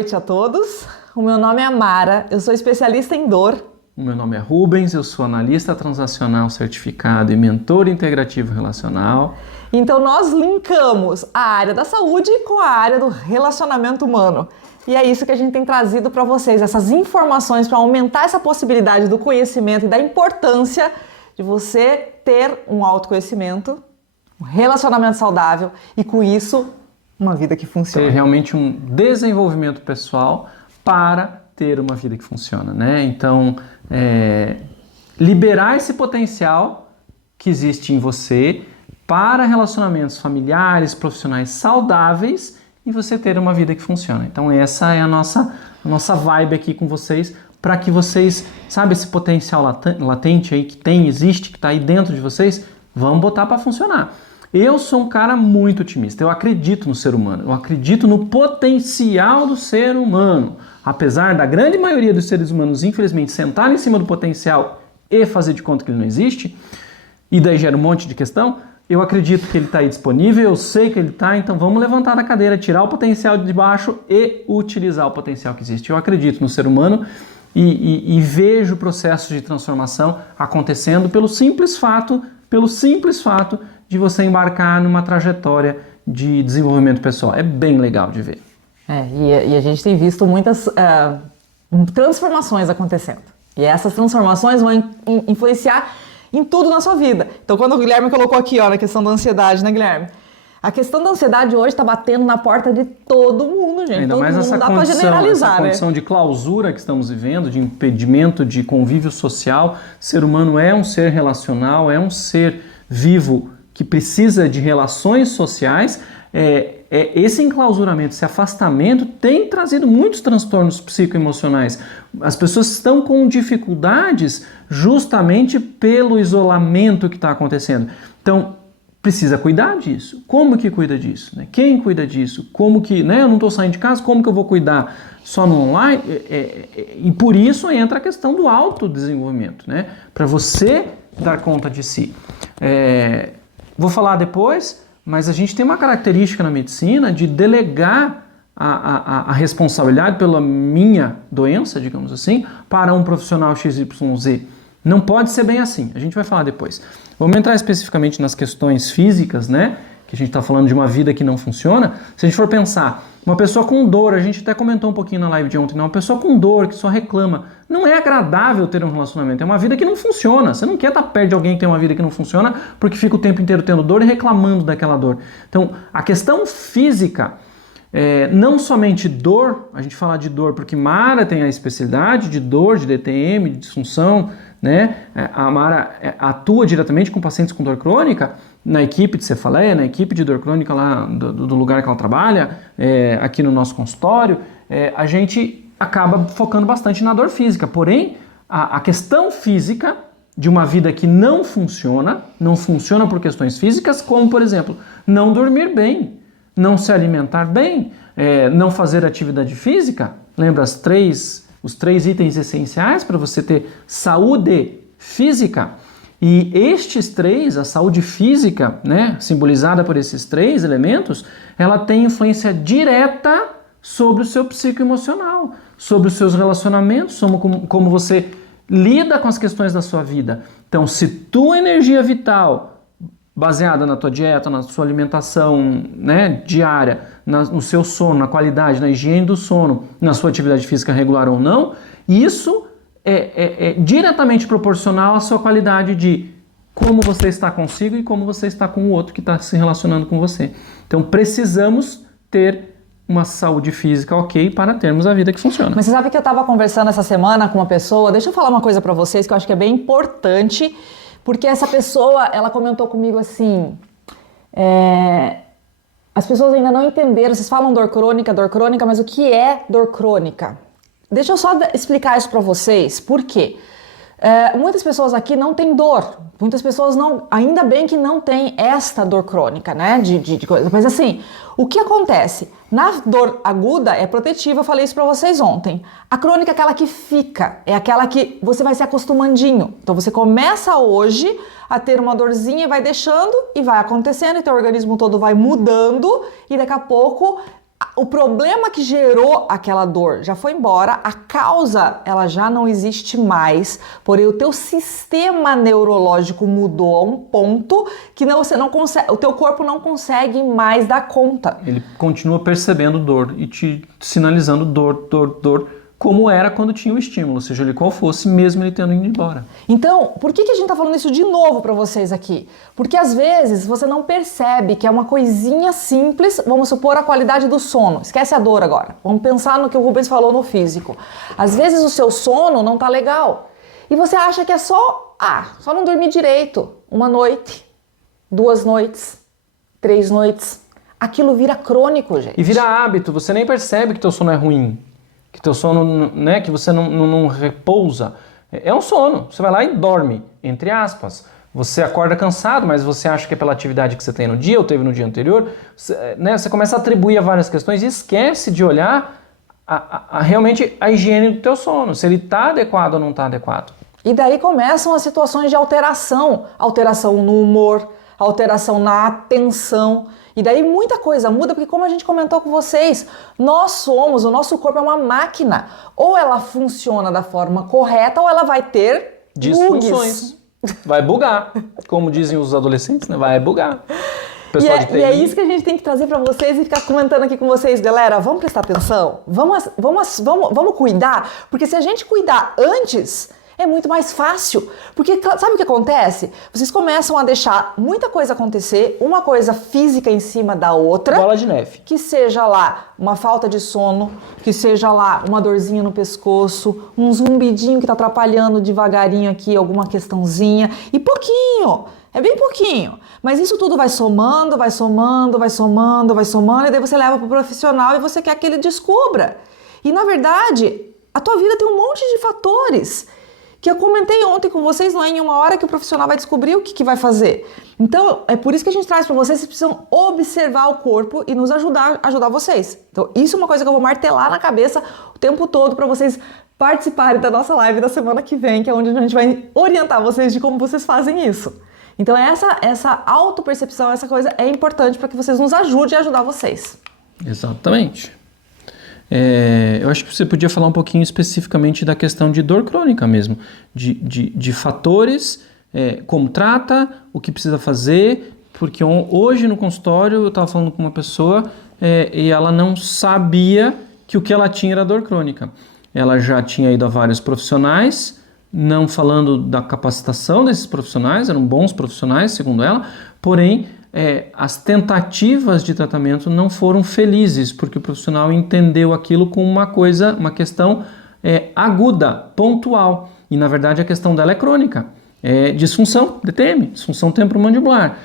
noite a todos. O meu nome é Amara, eu sou especialista em dor. O meu nome é Rubens, eu sou analista transacional certificado e mentor integrativo relacional. Então nós linkamos a área da saúde com a área do relacionamento humano. E é isso que a gente tem trazido para vocês, essas informações para aumentar essa possibilidade do conhecimento e da importância de você ter um autoconhecimento, um relacionamento saudável e com isso uma vida que funciona. Ter realmente um desenvolvimento pessoal para ter uma vida que funciona, né? Então, liberar esse potencial que existe em você para relacionamentos familiares, profissionais saudáveis e você ter uma vida que funciona. Então, essa é a nossa vibe aqui com vocês, para que vocês, sabe, esse potencial latente aí que existe, que está aí dentro de vocês, vamos botar para funcionar. Eu sou um cara muito otimista, eu acredito no ser humano, eu acredito no potencial do ser humano. Apesar da grande maioria dos seres humanos, infelizmente, sentar em cima do potencial e fazer de conta que ele não existe, e daí gera um monte de questão, eu acredito que ele está aí disponível, eu sei que ele está, então vamos levantar da cadeira, tirar o potencial de baixo e utilizar o potencial que existe. Eu acredito no ser humano e vejo o processo de transformação acontecendo pelo simples fato de você embarcar numa trajetória de desenvolvimento pessoal. É bem legal de ver. E a gente tem visto muitas transformações acontecendo. E essas transformações vão influenciar em tudo na sua vida. Então, quando o Guilherme colocou aqui, na questão da ansiedade, né, Guilherme? A questão da ansiedade hoje está batendo na porta de todo mundo, gente. Ainda todo mais mundo, essa não dá para generalizar, essa condição de clausura que estamos vivendo, de impedimento de convívio social. O ser humano é um ser relacional, é um ser vivo que precisa de relações sociais. Esse enclausuramento, esse afastamento tem trazido muitos transtornos psicoemocionais. As pessoas estão com dificuldades justamente pelo isolamento que está acontecendo. Então, precisa cuidar disso. Como que cuida disso? Né? Quem cuida disso? Como que, né? Eu não estou saindo de casa, como que eu vou cuidar só no online? E por isso entra a questão do autodesenvolvimento, né? Para você dar conta de si. Vou falar depois, mas a gente tem uma característica na medicina de delegar a responsabilidade pela minha doença, digamos assim, para um profissional XYZ. Não pode ser bem assim, a gente vai falar depois. Vamos entrar especificamente nas questões físicas, né? Que a gente está falando de uma vida que não funciona. Se a gente for pensar, uma pessoa com dor, a gente até comentou um pouquinho na live de ontem, uma pessoa com dor, que só reclama, não é agradável ter um relacionamento, é uma vida que não funciona. Você não quer estar perto de alguém que tem uma vida que não funciona porque fica o tempo inteiro tendo dor e reclamando daquela dor. Então, a questão física, não somente dor, a gente fala de dor porque Mara tem a especialidade de dor, de DTM, de disfunção, né? A Mara atua diretamente com pacientes com dor crônica, na equipe de cefaleia, na equipe de dor crônica lá do lugar que ela trabalha, aqui no nosso consultório, a gente acaba focando bastante na dor física. Porém, a questão física de uma vida que não funciona por questões físicas, como, por exemplo, não dormir bem, não se alimentar bem, não fazer atividade física. Lembra os três itens essenciais para você ter saúde física? E estes três, a saúde física, né, simbolizada por esses três elementos, ela tem influência direta sobre o seu psicoemocional, sobre os seus relacionamentos, sobre como você lida com as questões da sua vida. Então, se tua energia vital, baseada na tua dieta, na sua alimentação, né, diária, no seu sono, na qualidade, na higiene do sono, na sua atividade física regular ou não, isso é diretamente proporcional à sua qualidade de como você está consigo e como você está com o outro que está se relacionando com você. Então precisamos ter uma saúde física ok para termos a vida que funciona. Mas você sabe que eu estava conversando essa semana com uma pessoa, deixa eu falar uma coisa para vocês que eu acho que é bem importante, porque essa pessoa, ela comentou comigo assim, as pessoas ainda não entenderam, vocês falam dor crônica, mas o que é dor crônica? Deixa eu só explicar isso para vocês, por quê? Muitas pessoas aqui não têm dor, muitas pessoas não, ainda bem que não tem esta dor crônica, né, de coisa, mas assim, o que acontece? Na dor aguda é protetiva, eu falei isso pra vocês ontem. A crônica é aquela que fica, é aquela que você vai se acostumandinho. Então você começa hoje a ter uma dorzinha e vai deixando e vai acontecendo, e teu organismo todo vai mudando e daqui a pouco o problema que gerou aquela dor já foi embora, a causa ela já não existe mais, porém o teu sistema neurológico mudou a um ponto que você não consegue, o teu corpo não consegue mais dar conta. Ele continua percebendo dor e te sinalizando dor, como era quando tinha o estímulo, seja ele qual fosse, mesmo ele tendo ido embora. Então, por que a gente tá falando isso de novo para vocês aqui? Porque às vezes você não percebe que é uma coisinha simples, vamos supor a qualidade do sono. Esquece a dor agora. Vamos pensar no que o Rubens falou no físico. Às vezes o seu sono não tá legal. E você acha que é só não dormir direito. 1 noite, 2 noites, 3 noites. Aquilo vira crônico, gente. E vira hábito, você nem percebe que teu sono é ruim. Que teu sono, né, que você não repousa. É um sono, você vai lá e dorme, entre aspas. Você acorda cansado, mas você acha que é pela atividade que você tem no dia ou teve no dia anterior. Você começa a atribuir a várias questões e esquece de olhar realmente a higiene do teu sono, se ele está adequado ou não está adequado. E daí começam as situações de alteração no humor, alteração na atenção. E daí muita coisa muda, porque como a gente comentou com vocês, o nosso corpo é uma máquina. Ou ela funciona da forma correta, ou ela vai ter disfunções. Vai bugar. Como dizem os adolescentes, né? Vai bugar. E é isso que a gente tem que trazer para vocês e ficar comentando aqui com vocês, galera. Vamos prestar atenção? Vamos cuidar? Porque se a gente cuidar antes, é muito mais fácil. Porque sabe o que acontece? Vocês começam a deixar muita coisa acontecer, uma coisa física em cima da outra. Bola de neve. Que seja lá uma falta de sono, que seja lá uma dorzinha no pescoço, um zumbidinho que tá atrapalhando devagarinho aqui, alguma questãozinha. E pouquinho, é bem pouquinho. Mas isso tudo vai somando, e daí você leva pro profissional e você quer que ele descubra. E na verdade, a tua vida tem um monte de fatores que eu comentei ontem com vocês lá em 1 hora que o profissional vai descobrir o que vai fazer. Então, é por isso que a gente traz para vocês precisam observar o corpo e nos ajudar vocês. Então, isso é uma coisa que eu vou martelar na cabeça o tempo todo para vocês participarem da nossa live da semana que vem, que é onde a gente vai orientar vocês de como vocês fazem isso. Então, essa autopercepção, essa coisa é importante para que vocês nos ajudem a ajudar vocês. Exatamente. Eu acho que você podia falar um pouquinho especificamente da questão de dor crônica mesmo, de fatores, como trata, o que precisa fazer, porque hoje no consultório eu estava falando com uma pessoa e ela não sabia que o que ela tinha era dor crônica. Ela já tinha ido a vários profissionais, não falando da capacitação desses profissionais, eram bons profissionais, segundo ela, porém as tentativas de tratamento não foram felizes, porque o profissional entendeu aquilo como uma questão aguda, pontual, e na verdade a questão dela é crônica, disfunção DTM, disfunção temporomandibular.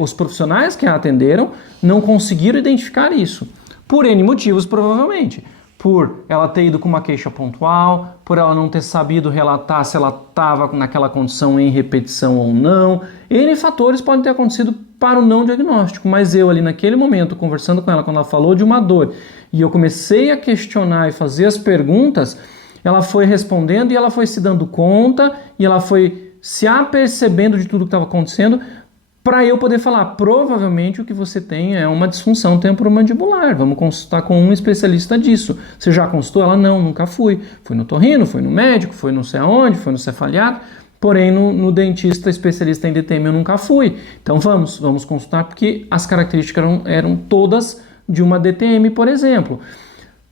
Os profissionais que a atenderam não conseguiram identificar isso, por N motivos provavelmente. Por ela ter ido com uma queixa pontual, por ela não ter sabido relatar se ela estava naquela condição em repetição ou não. N fatores podem ter acontecido para o não diagnóstico, mas eu ali naquele momento, conversando com ela, quando ela falou de uma dor, e eu comecei a questionar e fazer as perguntas, ela foi respondendo e ela foi se dando conta, e ela foi se apercebendo de tudo que estava acontecendo, para eu poder falar, provavelmente o que você tem é uma disfunção temporomandibular, vamos consultar com um especialista disso. Você já consultou? Ela, não, nunca fui. Fui no otorrino, fui no médico, fui não sei aonde, fui no cefaliatra, porém no dentista especialista em DTM eu nunca fui. Então vamos consultar, porque as características eram todas de uma DTM, por exemplo.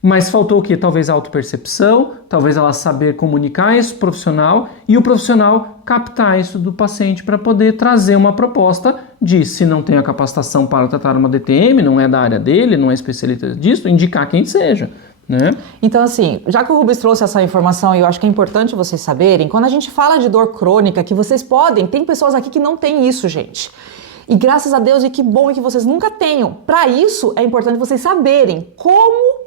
Mas faltou o quê? Talvez a autopercepção, talvez ela saber comunicar isso pro profissional e o profissional captar isso do paciente para poder trazer uma proposta de, se não tem a capacitação para tratar uma DTM, não é da área dele, não é especialista disso, indicar quem seja, né? Então assim, já que o Rubens trouxe essa informação e eu acho que é importante vocês saberem, quando a gente fala de dor crônica, que vocês podem, tem pessoas aqui que não tem isso, gente. E graças a Deus, e que bom que vocês nunca tenham. Para isso, é importante vocês saberem como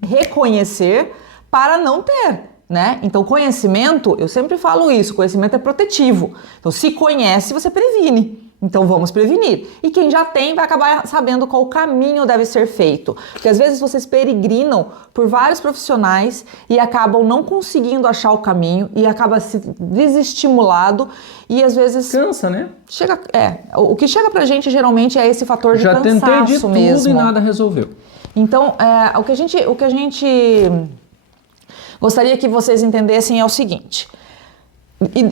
reconhecer para não ter, né? Então, conhecimento, eu sempre falo isso, conhecimento é protetivo. Então, se conhece, você previne, Então vamos prevenir. E quem já tem vai acabar sabendo qual caminho deve ser feito. Porque às vezes vocês peregrinam por vários profissionais e acabam não conseguindo achar o caminho e acaba se desestimulado e às vezes... Cansa, né? O que chega pra gente geralmente é esse fator de cansaço mesmo. Já tentei de tudo e nada resolveu. Então, o que a gente gostaria que vocês entendessem é o seguinte...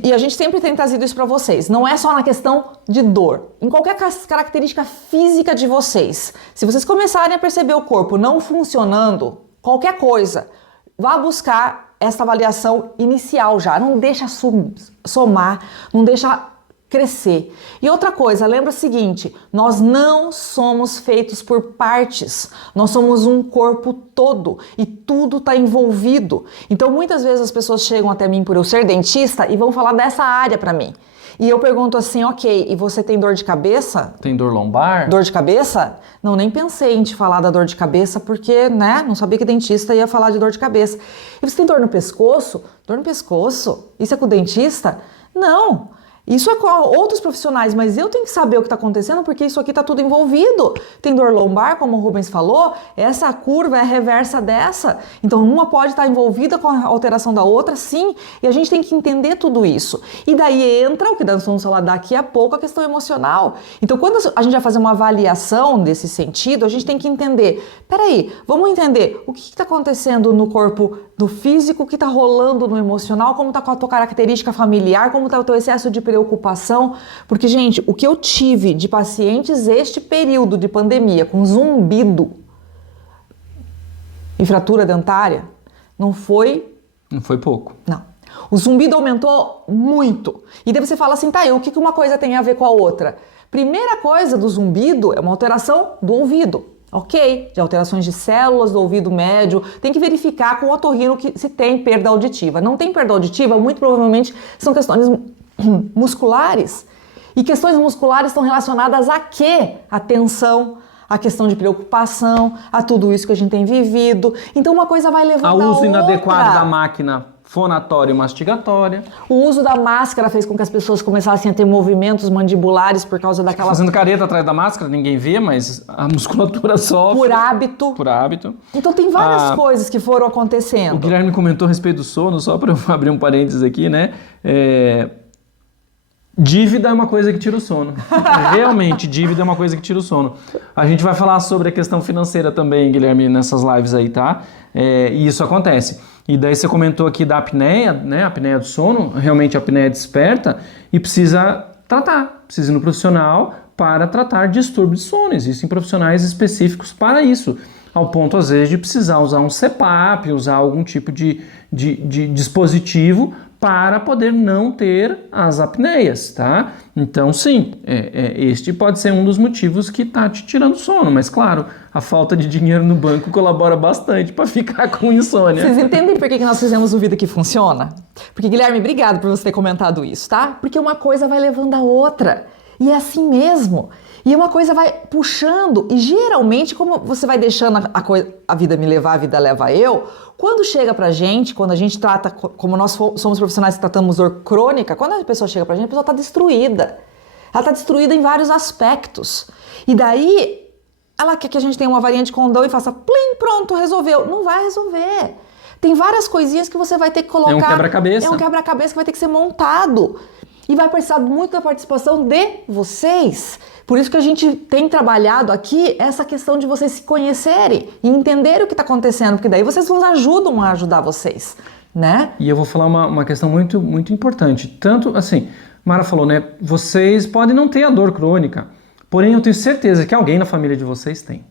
E a gente sempre tem trazido isso para vocês. Não é só na questão de dor. Em qualquer característica física de vocês. Se vocês começarem a perceber o corpo não funcionando, qualquer coisa, vá buscar essa avaliação inicial já. Não deixa somar, não deixa crescer. E outra coisa, lembra o seguinte, nós não somos feitos por partes, nós somos um corpo todo e tudo está envolvido. Então muitas vezes as pessoas chegam até mim por eu ser dentista e vão falar dessa área para mim. E eu pergunto assim, ok, e você tem dor de cabeça? Tem dor lombar? Dor de cabeça? Não, nem pensei em te falar da dor de cabeça porque, né, não sabia que dentista ia falar de dor de cabeça. E você tem dor no pescoço? Dor no pescoço? Isso é com o dentista? Não. Isso é com outros profissionais, mas eu tenho que saber o que está acontecendo porque isso aqui está tudo envolvido. Tem dor lombar, como o Rubens falou, essa curva é a reversa dessa. Então uma pode estar envolvida com a alteração da outra, sim, e a gente tem que entender tudo isso. E daí entra, o que nós vamos falar daqui a pouco, a questão emocional. Então quando a gente vai fazer uma avaliação desse sentido, a gente tem que entender, peraí, vamos entender o que está acontecendo no corpo do físico, o que está rolando no emocional, como está com a tua característica familiar, como está o teu excesso de preocupação, porque, gente, o que eu tive de pacientes este período de pandemia com zumbido e fratura dentária, não foi pouco. Não. O zumbido aumentou muito. E daí você fala assim, tá, e o que uma coisa tem a ver com a outra? Primeira coisa do zumbido é uma alteração do ouvido. Ok, de alterações de células do ouvido médio, tem que verificar com o otorrino que se tem perda auditiva. Não tem perda auditiva, muito provavelmente são questões musculares. E questões musculares estão relacionadas a quê? A tensão, a questão de preocupação, a tudo isso que a gente tem vivido. Então uma coisa vai levando a outra. O uso inadequado da máquina fonatória e mastigatória. O uso da máscara fez com que as pessoas começassem a ter movimentos mandibulares por causa daquela... Fazendo careta atrás da máscara, ninguém vê, mas a musculatura sofre. Por hábito. Por hábito. Então tem várias coisas que foram acontecendo. O Guilherme comentou a respeito do sono, só para eu abrir um parênteses aqui, né? Dívida é uma coisa que tira o sono. Realmente, dívida é uma coisa que tira o sono. A gente vai falar sobre a questão financeira também, Guilherme, nessas lives aí, tá? E isso acontece. E daí você comentou aqui da apneia, né? A apneia do sono, realmente a apneia desperta e precisa tratar, precisa ir no profissional para tratar distúrbio de sono. Existem profissionais específicos para isso, ao ponto às vezes de precisar usar um CPAP, usar algum tipo de dispositivo para poder não ter as apneias, tá? Então sim, este pode ser um dos motivos que tá te tirando sono, mas claro, a falta de dinheiro no banco colabora bastante para ficar com insônia. Vocês entendem por que nós fizemos o Vida que Funciona? Porque, Guilherme, obrigado por você ter comentado isso, tá? Porque uma coisa vai levando a outra, e é assim mesmo. E uma coisa vai puxando, e geralmente, como você vai deixando a vida me levar, a vida leva eu, quando chega pra gente, quando a gente trata, como nós somos profissionais que tratamos dor crônica, quando a pessoa chega pra gente, a pessoa tá destruída. Ela tá destruída em vários aspectos. E daí, ela quer que a gente tenha uma varinha de condão e faça plim, pronto, resolveu. Não vai resolver. Tem várias coisinhas que você vai ter que colocar. É um quebra-cabeça. É um quebra-cabeça que vai ter que ser montado. E vai precisar muito da participação de vocês. Por isso que a gente tem trabalhado aqui essa questão de vocês se conhecerem e entenderem o que está acontecendo, porque daí vocês nos ajudam a ajudar vocês, né? E eu vou falar uma questão muito, muito importante. Tanto, assim, Mara falou, né? Vocês podem não ter a dor crônica, porém eu tenho certeza que alguém na família de vocês tem.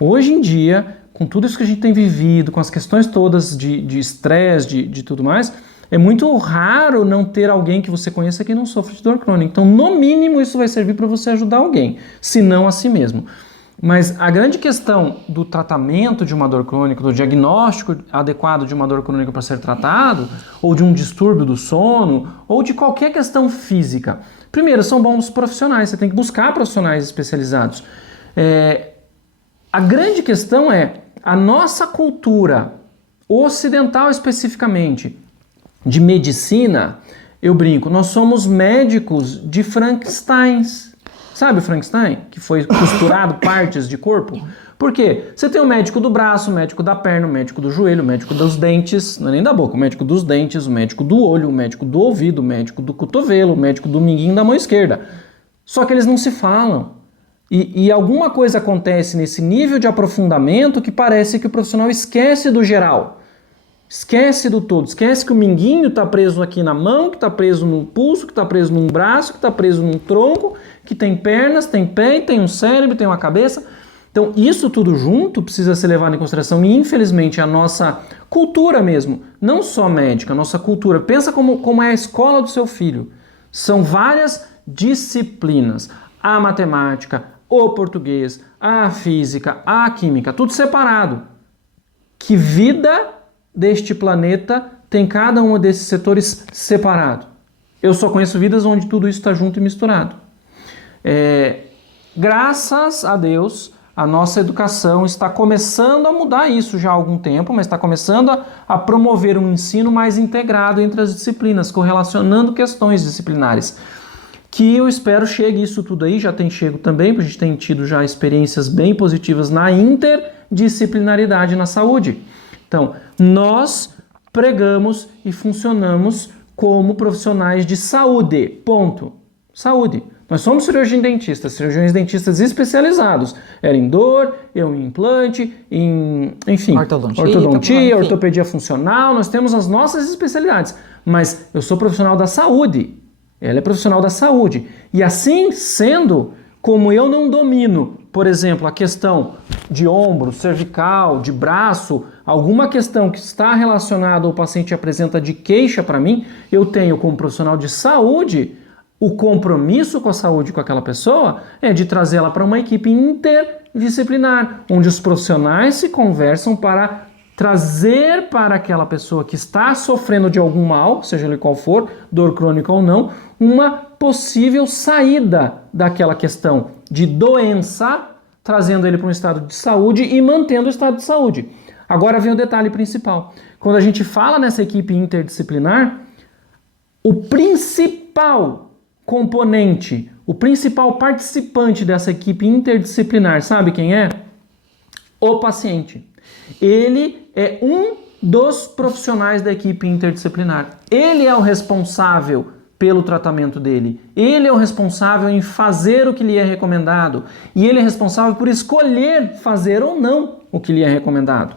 Hoje em dia, com tudo isso que a gente tem vivido, com as questões todas de estresse, de tudo mais... É muito raro não ter alguém que você conheça que não sofre de dor crônica. Então, no mínimo, isso vai servir para você ajudar alguém, se não a si mesmo. Mas a grande questão do tratamento de uma dor crônica, do diagnóstico adequado de uma dor crônica para ser tratado, ou de um distúrbio do sono, ou de qualquer questão física. Primeiro, são bons profissionais, você tem que buscar profissionais especializados. A grande questão é a nossa cultura ocidental especificamente, de medicina, eu brinco, nós somos médicos de Frankensteins. Sabe o Frankenstein? Que foi costurado partes de corpo? Por quê? Você tem o médico do braço, o médico da perna, o médico do joelho, o médico dos dentes, não é nem da boca, o médico dos dentes, o médico do olho, o médico do ouvido, o médico do cotovelo, o médico do minguinho da mão esquerda. Só que eles não se falam. E alguma coisa acontece nesse nível de aprofundamento que parece que o profissional esquece do geral. Esquece do todo, esquece que o minguinho está preso aqui na mão, que está preso no pulso, que está preso num braço, que está preso num tronco, que tem pernas, tem pé, tem um cérebro, tem uma cabeça. Então isso tudo junto precisa ser levado em consideração e infelizmente a nossa cultura mesmo, não só médica, a nossa cultura, pensa como é a escola do seu filho. São várias disciplinas, a matemática, o português, a física, a química, tudo separado. Que vida deste planeta tem cada um desses setores separado? Eu só conheço vidas onde tudo isso está junto e misturado. Graças a Deus, a nossa educação está começando a mudar isso já há algum tempo, mas está começando a promover um ensino mais integrado entre as disciplinas, correlacionando questões disciplinares. Que eu espero chegue isso tudo aí, já tem chego também, porque a gente tem tido já experiências bem positivas na interdisciplinaridade na saúde. Então, nós pregamos e funcionamos como profissionais de saúde, ponto. Saúde. Nós somos cirurgiões dentistas especializados. Era em dor, eu em implante, enfim, ortodontia, ortopedia funcional, nós temos as nossas especialidades. Mas eu sou profissional da saúde, ela é profissional da saúde. E assim sendo, como eu não domino, por exemplo, a questão de ombro, cervical, de braço, alguma questão que está relacionada ao paciente apresenta de queixa para mim, eu tenho como profissional de saúde o compromisso com a saúde com aquela pessoa é de trazê-la para uma equipe interdisciplinar, onde os profissionais se conversam para trazer para aquela pessoa que está sofrendo de algum mal, seja ele qual for, dor crônica ou não, uma possível saída daquela questão de doença, trazendo ele para um estado de saúde e mantendo o estado de saúde. Agora vem o detalhe principal. Quando a gente fala nessa equipe interdisciplinar, o principal componente, o principal participante dessa equipe interdisciplinar, sabe quem é? O paciente. Ele é um dos profissionais da equipe interdisciplinar. Ele é o responsável pelo tratamento dele. Ele é o responsável em fazer o que lhe é recomendado. E ele é responsável por escolher fazer ou não o que lhe é recomendado.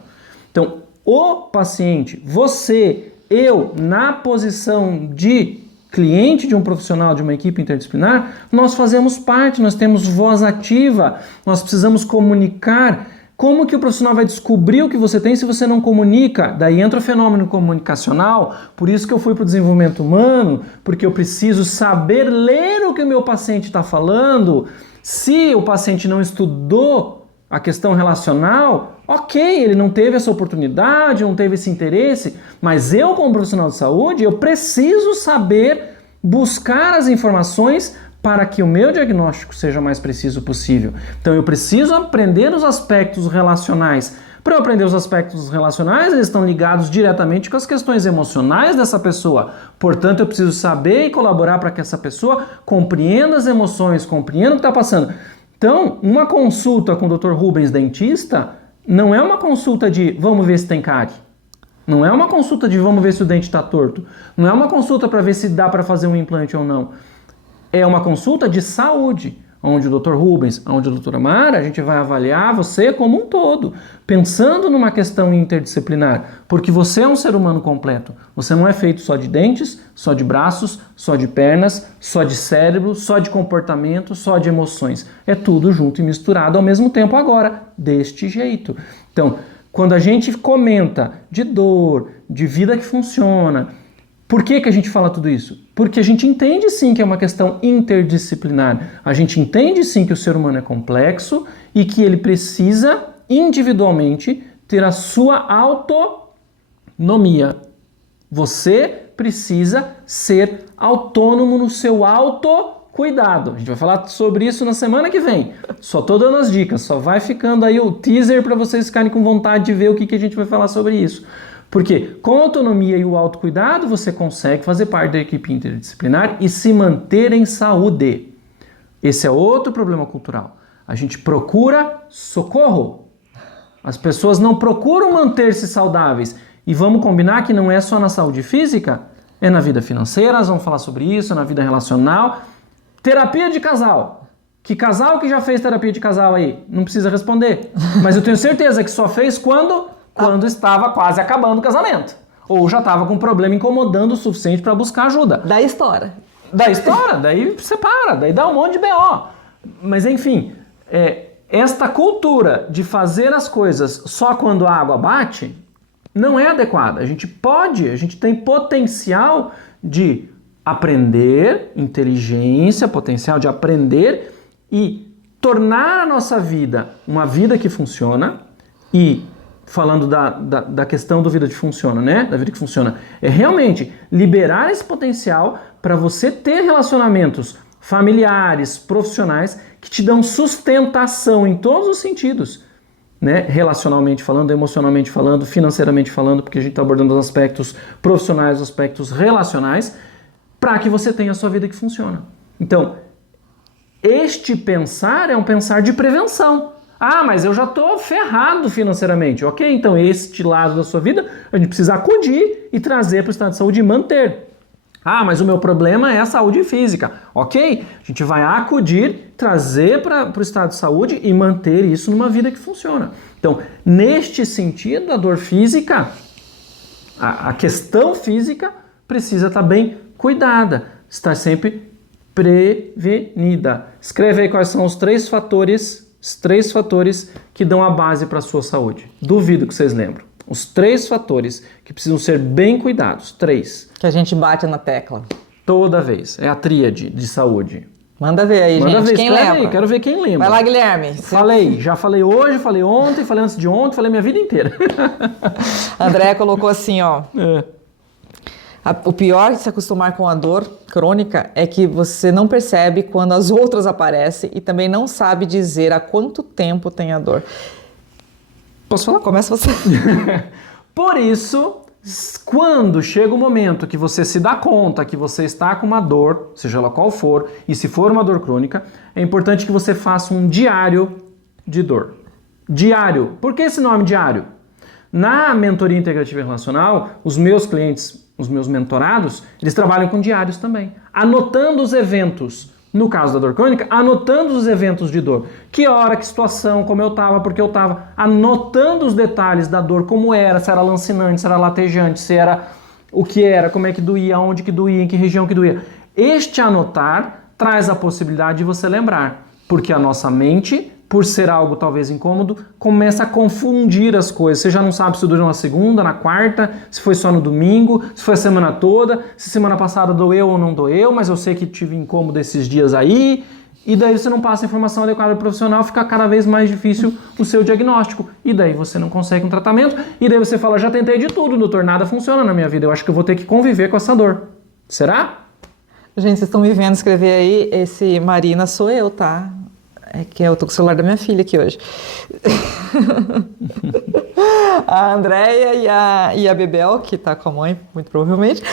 Então, o paciente, você, eu, na posição de cliente de um profissional de uma equipe interdisciplinar, nós fazemos parte, nós temos voz ativa, nós precisamos comunicar. Como que o profissional vai descobrir o que você tem se você não comunica? Daí entra o fenômeno comunicacional, por isso que eu fui para o desenvolvimento humano, porque eu preciso saber ler o que o meu paciente está falando. Se o paciente não estudou a questão relacional, ok, ele não teve essa oportunidade, não teve esse interesse, mas eu, como profissional de saúde, eu preciso saber buscar as informações para que o meu diagnóstico seja o mais preciso possível. Então eu preciso aprender os aspectos relacionais. Para eu aprender os aspectos relacionais, eles estão ligados diretamente com as questões emocionais dessa pessoa. Portanto, eu preciso saber e colaborar para que essa pessoa compreenda as emoções, compreenda o que está passando. Então, uma consulta com o Dr. Rubens, dentista, não é uma consulta de vamos ver se tem cárie. Não é uma consulta de vamos ver se o dente está torto. Não é uma consulta para ver se dá para fazer um implante ou não. É uma consulta de saúde, onde o Dr. Rubens, onde a doutora Mara, a gente vai avaliar você como um todo, pensando numa questão interdisciplinar, porque você é um ser humano completo. Você não é feito só de dentes, só de braços, só de pernas, só de cérebro, só de comportamento, só de emoções. É tudo junto e misturado ao mesmo tempo agora, deste jeito. Então, quando a gente comenta de dor, de vida que funciona, por que a gente fala tudo isso? Porque a gente entende sim que é uma questão interdisciplinar. A gente entende sim que o ser humano é complexo e que ele precisa individualmente ter a sua autonomia. Você precisa ser autônomo no seu autocuidado. A gente vai falar sobre isso na semana que vem. Só tô dando as dicas, só vai ficando aí o teaser para vocês ficarem com vontade de ver o que a gente vai falar sobre isso. Porque com a autonomia e o autocuidado você consegue fazer parte da equipe interdisciplinar e se manter em saúde. Esse é outro problema cultural. A gente procura socorro. As pessoas não procuram manter-se saudáveis. E vamos combinar que não é só na saúde física, é na vida financeira, nós vamos falar sobre isso, na vida relacional. Terapia de casal. Que casal que já fez terapia de casal aí? Não precisa responder. Mas eu tenho certeza que só fez quando estava quase acabando o casamento. Ou já estava com um problema incomodando o suficiente para buscar ajuda. Daí estoura. Daí separa, daí dá um monte de BO. Mas enfim, esta cultura de fazer as coisas só quando a água bate não é adequada. A gente tem potencial de aprender, inteligência, potencial de aprender e tornar a nossa vida uma vida que funciona. E falando da questão do vida que funciona, né? Da vida que funciona, é realmente liberar esse potencial para você ter relacionamentos familiares, profissionais, que te dão sustentação em todos os sentidos, né? Relacionalmente falando, emocionalmente falando, financeiramente falando, porque a gente está abordando os aspectos profissionais, os aspectos relacionais, para que você tenha a sua vida que funciona. Então, este pensar é um pensar de prevenção. Ah, mas eu já estou ferrado financeiramente. Ok, então este lado da sua vida a gente precisa acudir e trazer para o estado de saúde e manter. Ah, mas o meu problema é a saúde física. Ok, a gente vai acudir, trazer para o estado de saúde e manter isso numa vida que funciona. Então, neste sentido, a dor física, a questão física precisa estar bem cuidada, estar sempre prevenida. Escreve aí quais são os três fatores que dão a base para a sua saúde. Duvido que vocês lembram. Os 3 fatores que precisam ser bem cuidados. 3. Que a gente bate na tecla. Toda vez. É a tríade de saúde. Manda ver aí, Manda gente. ver, Quem escreve lembra? aí, quero ver quem lembra. Vai lá, Guilherme. Já falei hoje, falei ontem, falei antes de ontem, falei minha vida inteira. A Andréia colocou assim, ó. O pior de se acostumar com a dor crônica é que você não percebe quando as outras aparecem e também não sabe dizer há quanto tempo tem a dor. Posso falar? Começa você. Por isso, quando chega o momento que você se dá conta que você está com uma dor, seja ela qual for, e se for uma dor crônica, é importante que você faça um diário de dor. Diário. Por que esse nome diário? Na mentoria integrativa relacional, os meus clientes, os meus mentorados, eles trabalham com diários também, anotando os eventos. No caso da dor crônica, anotando os eventos de dor. Que hora, que situação, como eu estava, porque eu estava. Anotando os detalhes da dor, como era, se era lancinante, se era latejante, se era o que era, como é que doía, onde que doía, em que região que doía. Este anotar traz a possibilidade de você lembrar, porque a nossa mente, por ser algo talvez incômodo, começa a confundir as coisas. Você já não sabe se doeu na segunda, na quarta, se foi só no domingo, se foi a semana toda, se semana passada doeu ou não doeu, mas eu sei que tive incômodo esses dias aí, e daí você não passa a informação adequada para o profissional, fica cada vez mais difícil o seu diagnóstico, e daí você não consegue um tratamento, e daí você fala, já tentei de tudo, doutor, nada funciona na minha vida, eu acho que eu vou ter que conviver com essa dor. Será? Gente, vocês estão me vendo escrever aí, esse Marina sou eu, tá? É que eu tô com o celular da minha filha aqui hoje. A Andréia e a Bebel, que tá com a mãe, muito provavelmente,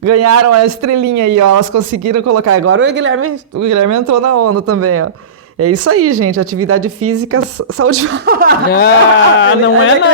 ganharam a estrelinha aí, ó. Elas conseguiram colocar. Agora o Guilherme entrou na onda também, ó. É isso aí, gente. Atividade física, saúde. Não é não,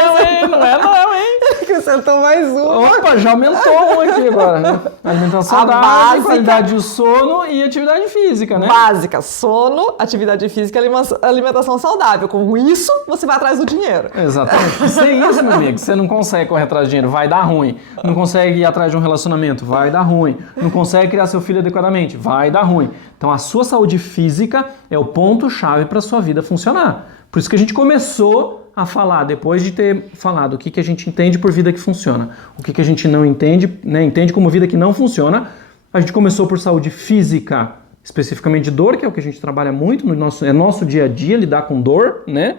hein? Acrescentou mais uma. Opa, já aumentou um aqui agora. Alimentação saudável, qualidade de sono e atividade física, né? Básica, sono, atividade física e alimentação saudável. Com isso, você vai atrás do dinheiro. Exatamente. Sem isso, meu amigo, você não consegue correr atrás do dinheiro, vai dar ruim. Não consegue ir atrás de um relacionamento, vai dar ruim. Não consegue criar seu filho adequadamente, vai dar ruim. Então a sua saúde física é o ponto-chave para a sua vida funcionar. Por isso que a gente começou a falar, depois de ter falado o que a gente entende por vida que funciona, o que a gente não entende, né, entende como vida que não funciona, a gente começou por saúde física, especificamente de dor, que é o que a gente trabalha muito, é nosso dia a dia lidar com dor, né?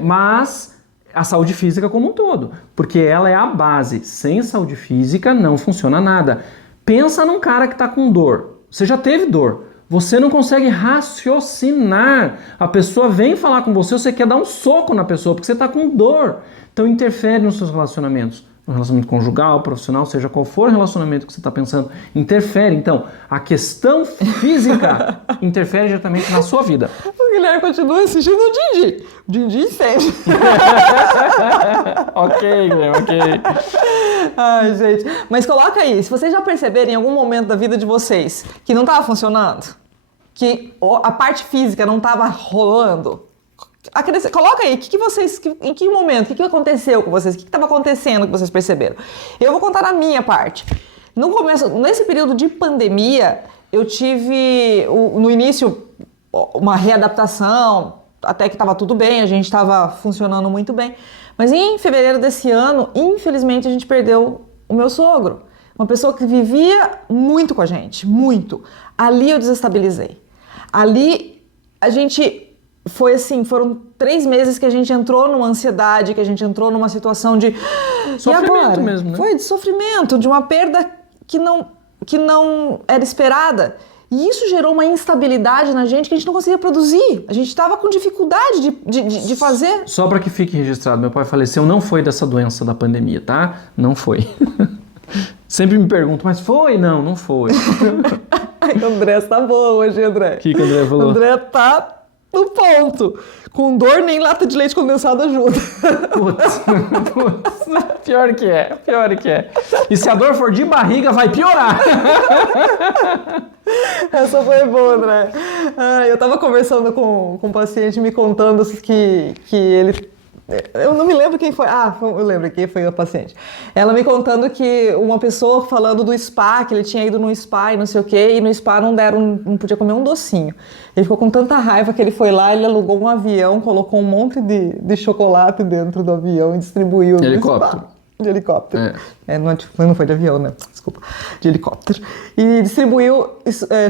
Mas a saúde física como um todo, porque ela é a base. Sem saúde física não funciona nada. Pensa num cara que está com dor. Você já teve dor, você não consegue raciocinar, a pessoa vem falar com você, você quer dar um soco na pessoa porque você está com dor, então interfere nos seus relacionamentos, no relacionamento conjugal, profissional, seja qual for o relacionamento que você está pensando, interfere. Então, a questão física interfere diretamente na sua vida. O Guilherme continua assistindo o Didi. O Didi sempre. Ok, Guilherme, ok. Ai, gente. Mas coloca aí, se vocês já perceberem em algum momento da vida de vocês que não estava funcionando, que a parte física não estava rolando, coloca aí, em que momento, o que aconteceu com vocês, o que estava acontecendo que vocês perceberam? Eu vou contar a minha parte. No começo, nesse período de pandemia, eu tive, no início, uma readaptação, até que estava tudo bem, a gente estava funcionando muito bem. Mas em fevereiro desse ano, infelizmente, a gente perdeu o meu sogro. Uma pessoa que vivia muito com a gente, muito. Ali eu desestabilizei. Ali a gente... Foi assim, foram 3 meses que a gente entrou numa ansiedade, que a gente entrou numa situação de... Sofrimento mesmo, né? Foi de sofrimento, de uma perda que não era esperada. E isso gerou uma instabilidade na gente que a gente não conseguia produzir. A gente estava com dificuldade de fazer. Só para que fique registrado, meu pai faleceu, não foi dessa doença da pandemia, tá? Não foi. Sempre me pergunto, mas foi? Não foi. Ai, o André tá bom hoje, André. O que o André falou? O André tá no ponto. Com dor, nem lata de leite condensado ajuda. Putz. Pior que é. E se a dor for de barriga, vai piorar. Essa foi boa, André. Eu tava conversando com um paciente me contando que ele... Eu não me lembro quem foi. Eu lembro quem foi a paciente. Ela me contando que uma pessoa falando do spa, que ele tinha ido no spa e não sei o quê, e no spa não podia comer um docinho. Ele ficou com tanta raiva que ele foi lá, ele alugou um avião, colocou um monte de chocolate dentro do avião e distribuiu no spa. De helicóptero. Não foi de avião, né? Desculpa. De helicóptero. E distribuiu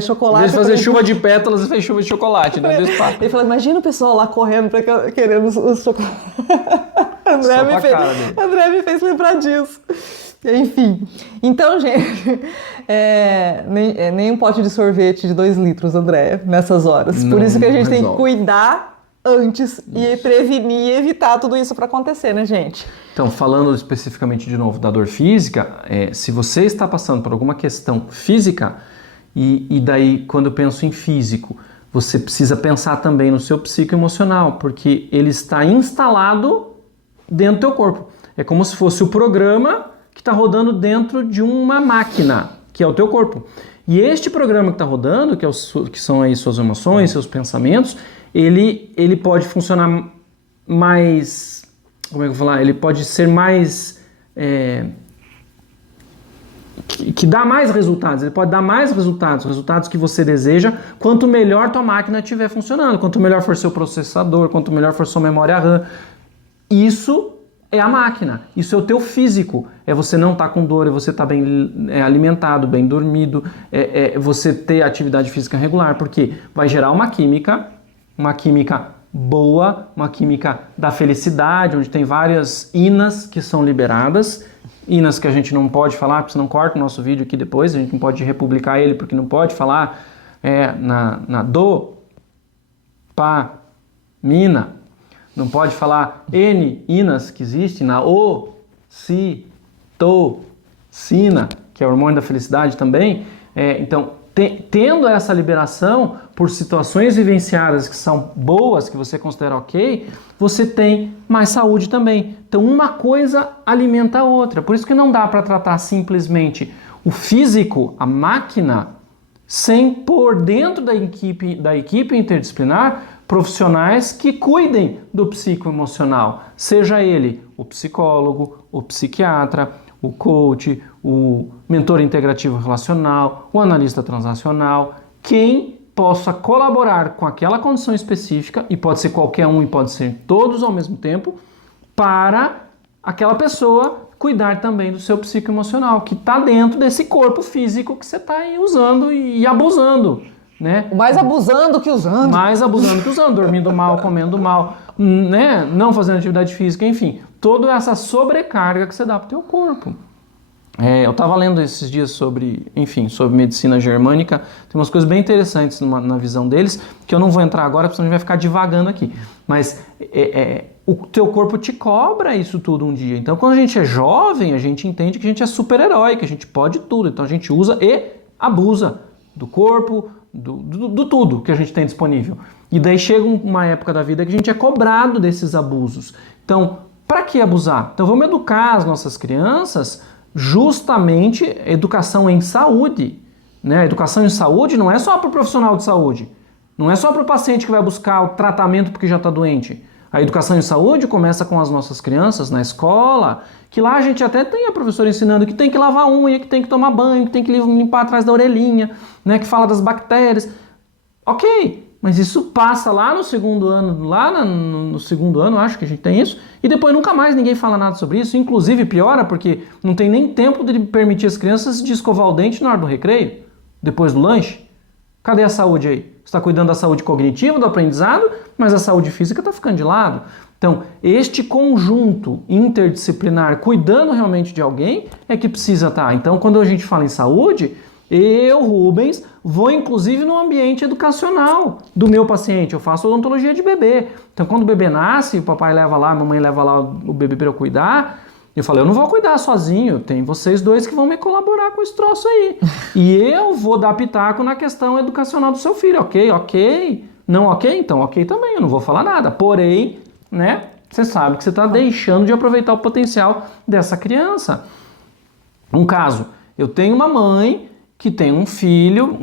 chocolate. Em vez de fazer chuva de pétalas, ele fez chuva de chocolate, né? Ele falou, imagina o pessoal lá correndo querendo os chocolates. André me fez lembrar disso. Enfim. Então, gente, nem um pote de sorvete de 2 litros, André, nessas horas. Por isso que a gente tem que cuidar antes e prevenir e evitar tudo isso para acontecer, né, gente? Então, falando especificamente de novo da dor física, se você está passando por alguma questão física, e daí quando eu penso em físico, você precisa pensar também no seu psicoemocional, porque ele está instalado dentro do teu corpo. É como se fosse o programa que está rodando dentro de uma máquina, que é o teu corpo. E este programa que está rodando, que são aí suas emoções, seus pensamentos, ele pode funcionar mais... Como é que eu vou falar? Ele pode ser mais... que dá mais resultados. Ele pode dar mais resultados que você deseja, quanto melhor tua máquina estiver funcionando, quanto melhor for seu processador, quanto melhor for sua memória RAM. Isso é a máquina, isso é o teu físico. É você não estar com dor, é você estar bem alimentado, bem dormido, é você ter atividade física regular, porque vai gerar uma química boa, uma química da felicidade, onde tem várias inas que são liberadas, inas que a gente não pode falar, porque senão corta o nosso vídeo aqui depois, a gente não pode republicar ele, porque não pode falar na dopamina, não pode falar N inas que existem na ocitocina, que é o hormônio da felicidade também. Então, tendo essa liberação por situações vivenciadas que são boas, que você considera ok, você tem mais saúde também. Então, uma coisa alimenta a outra. Por isso que não dá para tratar simplesmente o físico, a máquina, sem pôr dentro da equipe interdisciplinar profissionais que cuidem do psicoemocional, seja ele o psicólogo, o psiquiatra, o coach, o mentor integrativo relacional, o analista transacional, quem possa colaborar com aquela condição específica, e pode ser qualquer um e pode ser todos ao mesmo tempo, para aquela pessoa cuidar também do seu psicoemocional, que está dentro desse corpo físico que você está aí usando e abusando. Né? Mais abusando que usando. Mais abusando que usando, dormindo mal, comendo mal, né? Não fazendo atividade física, enfim. Toda essa sobrecarga que você dá para o teu corpo. Eu estava lendo esses dias sobre medicina germânica, tem umas coisas bem interessantes na visão deles, que eu não vou entrar agora, porque senão a gente vai ficar divagando aqui. Mas o teu corpo te cobra isso tudo um dia. Então, quando a gente é jovem, a gente entende que a gente é super-herói, que a gente pode tudo. Então, a gente usa e abusa do corpo, do tudo que a gente tem disponível. E daí chega uma época da vida que a gente é cobrado desses abusos. Então, para que abusar? Então, vamos educar as nossas crianças justamente educação em saúde. Né? A educação em saúde não é só para o profissional de saúde. Não é só para o paciente que vai buscar o tratamento porque já está doente. A educação em saúde começa com as nossas crianças na escola, que lá a gente até tem a professora ensinando que tem que lavar a unha, que tem que tomar banho, que tem que limpar atrás da orelhinha, né, que fala das bactérias. Ok, mas isso passa lá no segundo ano, no segundo ano, acho que a gente tem isso, e depois nunca mais ninguém fala nada sobre isso. Inclusive piora porque não tem nem tempo de permitir as crianças de escovar o dente na hora do recreio, depois do lanche. Cadê a saúde aí? Você está cuidando da saúde cognitiva, do aprendizado, mas a saúde física está ficando de lado. Então, este conjunto interdisciplinar, cuidando realmente de alguém, é que precisa estar. Então, quando a gente fala em saúde, eu, Rubens, vou inclusive no ambiente educacional do meu paciente. Eu faço odontologia de bebê. Então, quando o bebê nasce, o papai leva lá, a mamãe leva lá o bebê para eu cuidar. Eu falei, eu não vou cuidar sozinho, tem vocês dois que vão me colaborar com esse troço aí. E eu vou dar pitaco na questão educacional do seu filho, ok? Não ok? Então ok também, eu não vou falar nada. Porém, né, você sabe que você está deixando de aproveitar o potencial dessa criança. Um caso, eu tenho uma mãe que tem um filho,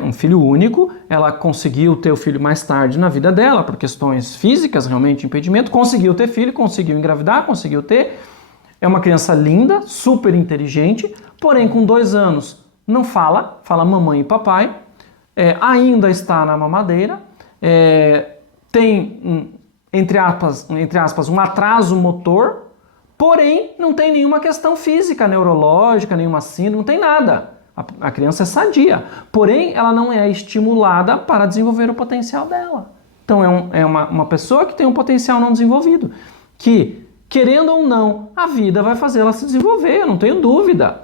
um filho único, ela conseguiu ter o filho mais tarde na vida dela, por questões físicas, realmente impedimento, conseguiu ter filho, conseguiu engravidar, conseguiu ter... É uma criança linda, super inteligente, porém com 2 anos não fala mamãe e papai, ainda está na mamadeira, tem, entre aspas, um atraso motor, porém não tem nenhuma questão física, neurológica, nenhuma síndrome, não tem nada. A criança é sadia, porém ela não é estimulada para desenvolver o potencial dela. Então é uma pessoa que tem um potencial não desenvolvido, que... Querendo ou não, a vida vai fazer ela se desenvolver, eu não tenho dúvida.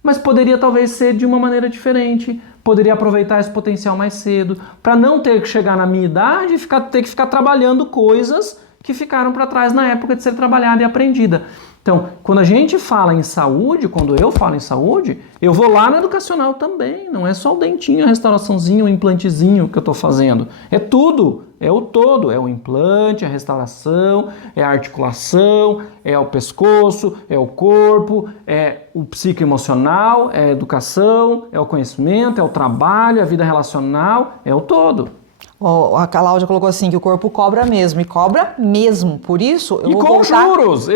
Mas poderia talvez ser de uma maneira diferente, poderia aproveitar esse potencial mais cedo, para não ter que chegar na minha idade e ter que ficar trabalhando coisas que ficaram para trás na época de ser trabalhada e aprendida. Então, quando a gente fala em saúde, quando eu falo em saúde, eu vou lá no educacional também, não é só o dentinho, a restauraçãozinho, o implantezinho que eu estou fazendo. É tudo, é o todo, é o implante, a restauração, é a articulação, é o pescoço, é o corpo, é o psicoemocional, é a educação, é o conhecimento, é o trabalho, é a vida relacional, é o todo. A Cláudia colocou assim, que o corpo cobra mesmo, e cobra mesmo, por isso... E com juros!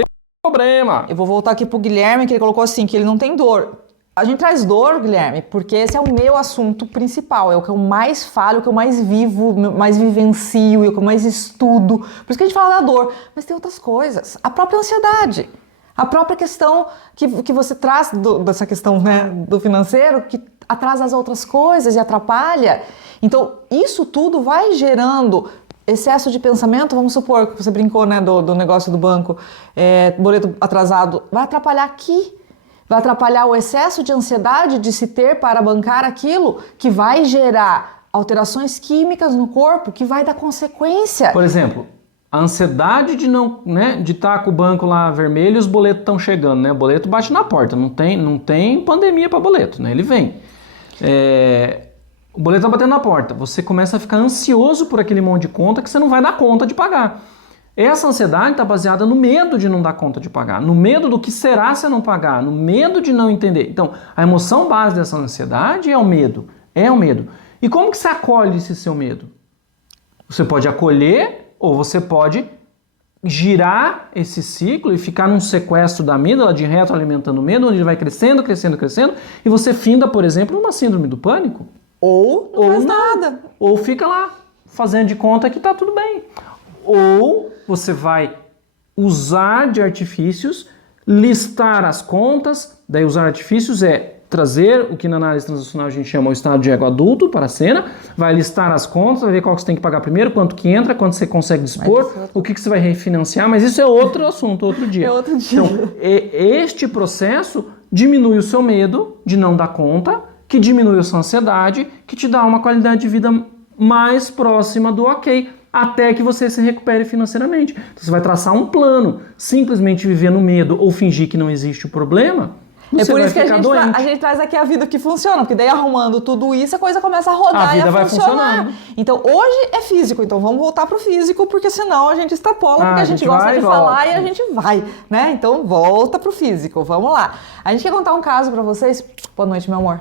Problema. Eu vou voltar aqui pro Guilherme, que ele colocou assim, que ele não tem dor. A gente traz dor, Guilherme, porque esse é o meu assunto principal, é o que eu mais falo, o que eu mais vivo, mais vivencio, o que eu mais estudo. Por isso que a gente fala da dor, mas tem outras coisas. A própria ansiedade, a própria questão que você traz dessa questão, né, do financeiro, que atrasa as outras coisas e atrapalha. Então, isso tudo vai gerando... Excesso de pensamento, vamos supor que você brincou, né, do negócio do banco, boleto atrasado, vai atrapalhar aqui, vai atrapalhar o excesso de ansiedade de se ter para bancar aquilo, que vai gerar alterações químicas no corpo, que vai dar consequência. Por exemplo, a ansiedade de não, né, de estar com o banco lá vermelho e os boletos estão chegando, né, o boleto bate na porta, não tem pandemia para boleto, né, ele vem. O boleto está batendo na porta, você começa a ficar ansioso por aquele monte de conta que você não vai dar conta de pagar. Essa ansiedade está baseada no medo de não dar conta de pagar, no medo do que será se eu não pagar, no medo de não entender. Então, a emoção base dessa ansiedade é o medo, E como que você acolhe esse seu medo? Você pode acolher ou você pode girar esse ciclo e ficar num sequestro da amígdala de retroalimentando o medo, onde ele vai crescendo, e você finda, por exemplo, numa síndrome do pânico. Ou não faz nada. Ou fica lá, fazendo de conta que está tudo bem. Ou você vai usar de artifícios, listar as contas, daí usar artifícios é trazer o que na análise transacional a gente chama o estado de ego adulto para a cena, vai listar as contas, vai ver qual que você tem que pagar primeiro, quanto que entra, quanto você consegue dispor, o que você vai refinanciar, mas isso é outro assunto, outro dia. É outro dia. Então, este processo diminui o seu medo de não dar conta, que diminui a sua ansiedade, que te dá uma qualidade de vida mais próxima do ok, até que você se recupere financeiramente. Então, você vai traçar um plano, simplesmente viver no medo ou fingir que não existe o problema. É Você por vai isso que ficar doente. a gente traz aqui a vida que funciona, porque daí arrumando tudo isso, a coisa começa a rodar A vida e a vai funcionar. funcionando. Então hoje é físico, então vamos voltar pro físico, porque senão a gente extrapola, porque a gente gosta vai de e falar volta. e a gente vai, né? Então volta pro físico, vamos lá. A gente quer contar um caso pra vocês. Boa noite, meu amor.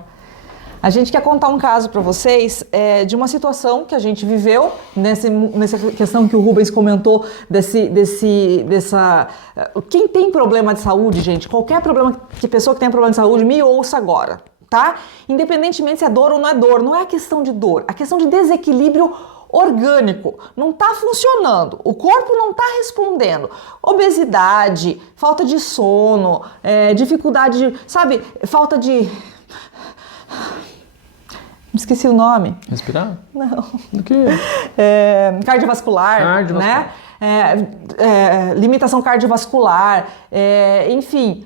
A gente quer contar um caso para vocês de uma situação que a gente viveu, nessa questão que o Rubens comentou, quem tem problema de saúde, gente, qualquer problema, que pessoa que tem problema de saúde, me ouça agora, tá? Independentemente se é dor ou não é a questão de dor, a questão de desequilíbrio orgânico, não está funcionando, o corpo não está respondendo, obesidade, falta de sono, dificuldade, sabe, falta de... Esqueci o nome. Respirar? Não. Do que? Cardiovascular, né? Limitação cardiovascular, enfim,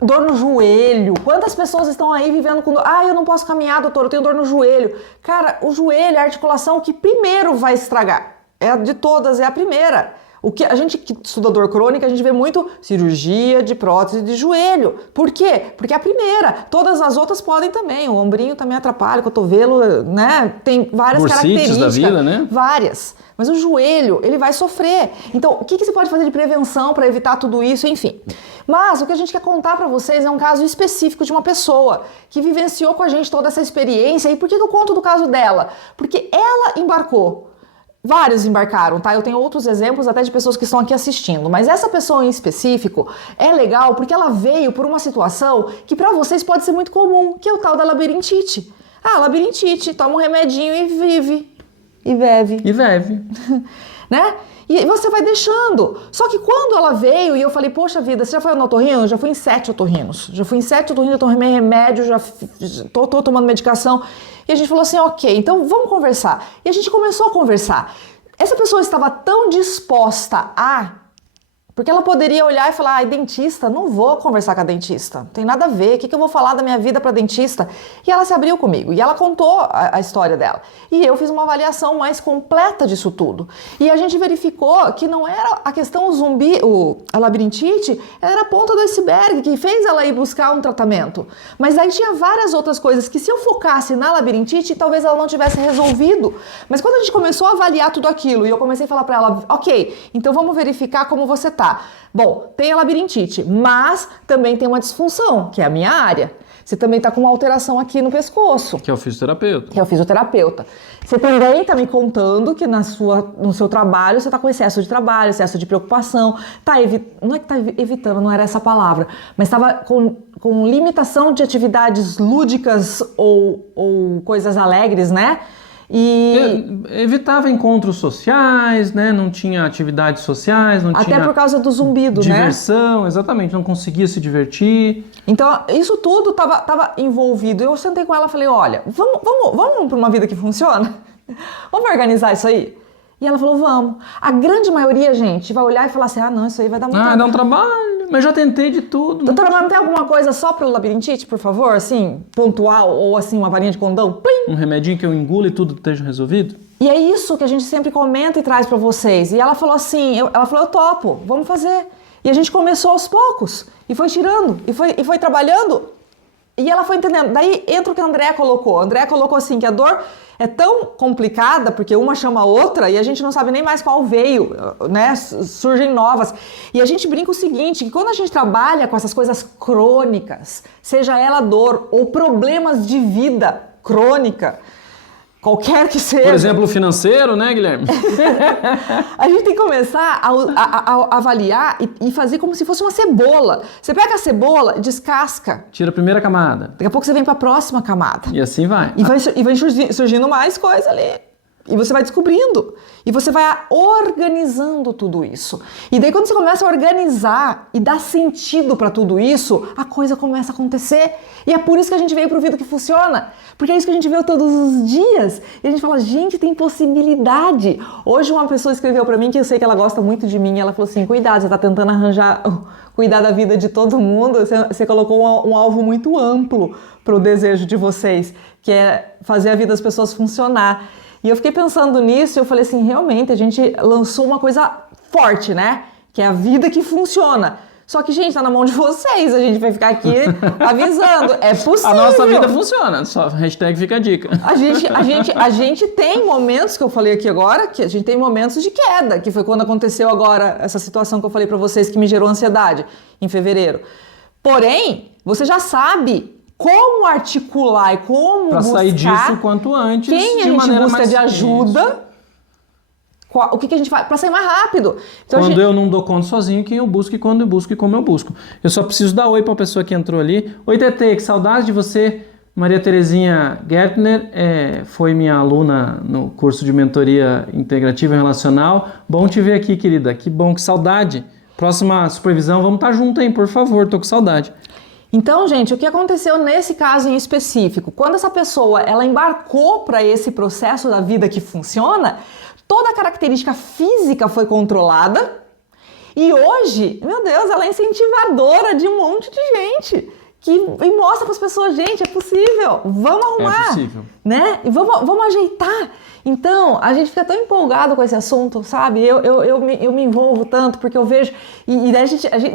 dor no joelho. Quantas pessoas estão aí vivendo com dor? Eu não posso caminhar, doutor, eu tenho dor no joelho. Cara, o joelho é a articulação que primeiro vai estragar. De todas, é a primeira. A gente que estuda dor crônica, a gente vê muito cirurgia de prótese de joelho. Por quê? Porque é a primeira. Todas as outras podem também. O ombrinho também atrapalha, o cotovelo, né? Tem várias características. Da vida, né? Várias. Mas o joelho, ele vai sofrer. Então, o que você pode fazer de prevenção para evitar tudo isso? Enfim. Mas o que a gente quer contar para vocês é um caso específico de uma pessoa que vivenciou com a gente toda essa experiência. E por que eu conto do caso dela? Porque ela embarcou. Vários embarcaram, tá? Eu tenho outros exemplos até de pessoas que estão aqui assistindo, mas essa pessoa em específico é legal porque ela veio por uma situação que para vocês pode ser muito comum, que é o tal da labirintite. Labirintite, toma um remedinho e vive, e bebe. E bebe. Né? E você vai deixando. Só que quando ela veio e eu falei, poxa vida, você já foi no otorrino? Eu já fui em 7 otorrinos. Já fui em 7 otorrinos, eu tomei remédio, já tô tomando medicação. E a gente falou assim, ok, então vamos conversar. E a gente começou a conversar. Essa pessoa estava tão disposta porque ela poderia olhar e falar, dentista, não vou conversar com a dentista, não tem nada a ver, o que eu vou falar da minha vida para dentista? E ela se abriu comigo, e ela contou a história dela. E eu fiz uma avaliação mais completa disso tudo. E a gente verificou que não era a questão a labirintite, era a ponta do iceberg que fez ela ir buscar um tratamento. Mas aí tinha várias outras coisas que se eu focasse na labirintite, talvez ela não tivesse resolvido. Mas quando a gente começou a avaliar tudo aquilo, e eu comecei a falar para ela, ok, então vamos verificar como você tá. Bom, tem a labirintite, mas também tem uma disfunção, que é a minha área. Você também está com uma alteração aqui no pescoço. Que é o fisioterapeuta. Que é o fisioterapeuta. Você também está me contando que no seu trabalho você está com excesso de trabalho, excesso de preocupação. Não é que está evitando, não era essa palavra, mas estava com limitação de atividades lúdicas ou coisas alegres, né? E evitava encontros sociais, né? Não tinha atividades sociais, não tinha... Até por causa do zumbido, diversão, exatamente, não conseguia se divertir. Então, isso tudo estava envolvido. Eu sentei com ela e falei, olha, vamos para uma vida que funciona? Vamos organizar isso aí? E ela falou, vamos. A grande maioria, gente, vai olhar e falar assim, não, isso aí vai dar muito trabalho. Dá um trabalho, mas já tentei de tudo. Doutora, mas não tem alguma coisa só para o labirintite, por favor? Assim, pontual, ou assim, uma varinha de condão? Plim! Um remedinho que eu engulo e tudo esteja resolvido? E é isso que a gente sempre comenta e traz para vocês. E ela falou assim, eu topo, vamos fazer. E a gente começou aos poucos, e foi tirando, e foi trabalhando. E ela foi entendendo. Daí entra o que a Andréa colocou. A Andréa colocou assim, que a dor é tão complicada, porque uma chama a outra, e a gente não sabe nem mais qual veio, né? Surgem novas. E a gente brinca o seguinte, que quando a gente trabalha com essas coisas crônicas, seja ela dor ou problemas de vida crônica, qualquer que seja. Por exemplo, o financeiro, né, Guilherme? A gente tem que começar a avaliar e fazer como se fosse uma cebola. Você pega a cebola, descasca. Tira a primeira camada. Daqui a pouco você vem para a próxima camada. E assim vai. E vai surgindo mais coisa ali. E você vai descobrindo. E você vai organizando tudo isso. E daí quando você começa a organizar e dar sentido para tudo isso, a coisa começa a acontecer. E é por isso que a gente veio pro Vida que Funciona. Porque é isso que a gente vê todos os dias. E a gente fala, gente, tem possibilidade. Hoje uma pessoa escreveu para mim, que eu sei que ela gosta muito de mim, e ela falou assim, cuidado, você tá tentando cuidar da vida de todo mundo, você colocou um alvo muito amplo pro desejo de vocês, que é fazer a vida das pessoas funcionar. E eu fiquei pensando nisso e eu falei assim, realmente, a gente lançou uma coisa forte, né? Que é a vida que funciona. Só que, gente, tá na mão de vocês, a gente vai ficar aqui avisando. É possível. A nossa vida funciona, só hashtag fica a dica. A gente tem momentos, que eu falei aqui agora, que a gente tem momentos de queda, que foi quando aconteceu agora essa situação que eu falei pra vocês que me gerou ansiedade, em fevereiro. Porém, você já sabe como articular e como pra buscar... sair disso quanto antes, quem a de gente maneira busca mais de ajuda... O que a gente faz para sair mais rápido? Então, quando eu não dou conta sozinho, quem eu busco e quando eu busco e como eu busco. Eu só preciso dar oi para a pessoa que entrou ali. Oi, Tete, que saudade de você. Maria Terezinha Gertner foi minha aluna no curso de mentoria integrativa e relacional. Bom te ver aqui, querida. Que bom, que saudade. Próxima supervisão, vamos estar junto, hein? Por favor, tô com saudade. Então, gente, o que aconteceu nesse caso em específico? Quando essa pessoa ela embarcou para esse processo da vida que funciona, toda a característica física foi controlada e hoje, meu Deus, ela é incentivadora de um monte de gente e mostra para as pessoas, gente, é possível, vamos arrumar, é possível, né? E vamos ajeitar. Então, a gente fica tão empolgado com esse assunto, sabe? Eu me envolvo tanto porque eu vejo... E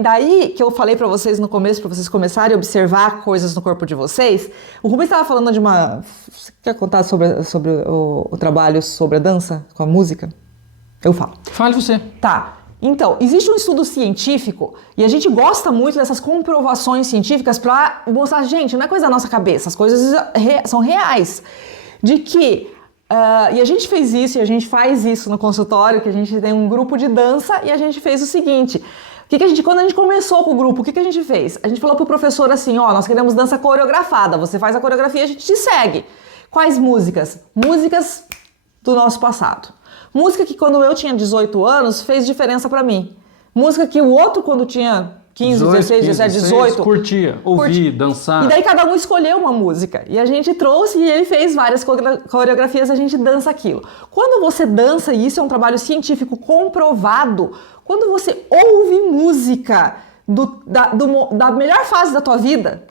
daí que eu falei pra vocês no começo, pra vocês começarem a observar coisas no corpo de vocês, o Rubens estava falando de uma... Você quer contar sobre o trabalho sobre a dança com a música? Eu falo. Fale você. Tá. Então, existe um estudo científico e a gente gosta muito dessas comprovações científicas pra mostrar, gente, não é coisa da nossa cabeça, as coisas são reais. De que... e a gente fez isso e a gente faz isso no consultório, que a gente tem um grupo de dança e a gente fez o seguinte, quando a gente começou com o grupo, o que a gente fez? A gente falou pro professor assim, nós queremos dança coreografada, você faz a coreografia e a gente te segue. Quais músicas? Músicas do nosso passado. Música que quando eu tinha 18 anos fez diferença pra mim. Música que o outro quando tinha 15, 16, 17, 18... Curtia, ouvir, dançar. E daí cada um escolheu uma música. E a gente trouxe e ele fez várias coreografias, a gente dança aquilo. Quando você dança, e isso é um trabalho científico comprovado, quando você ouve música da melhor fase da tua vida,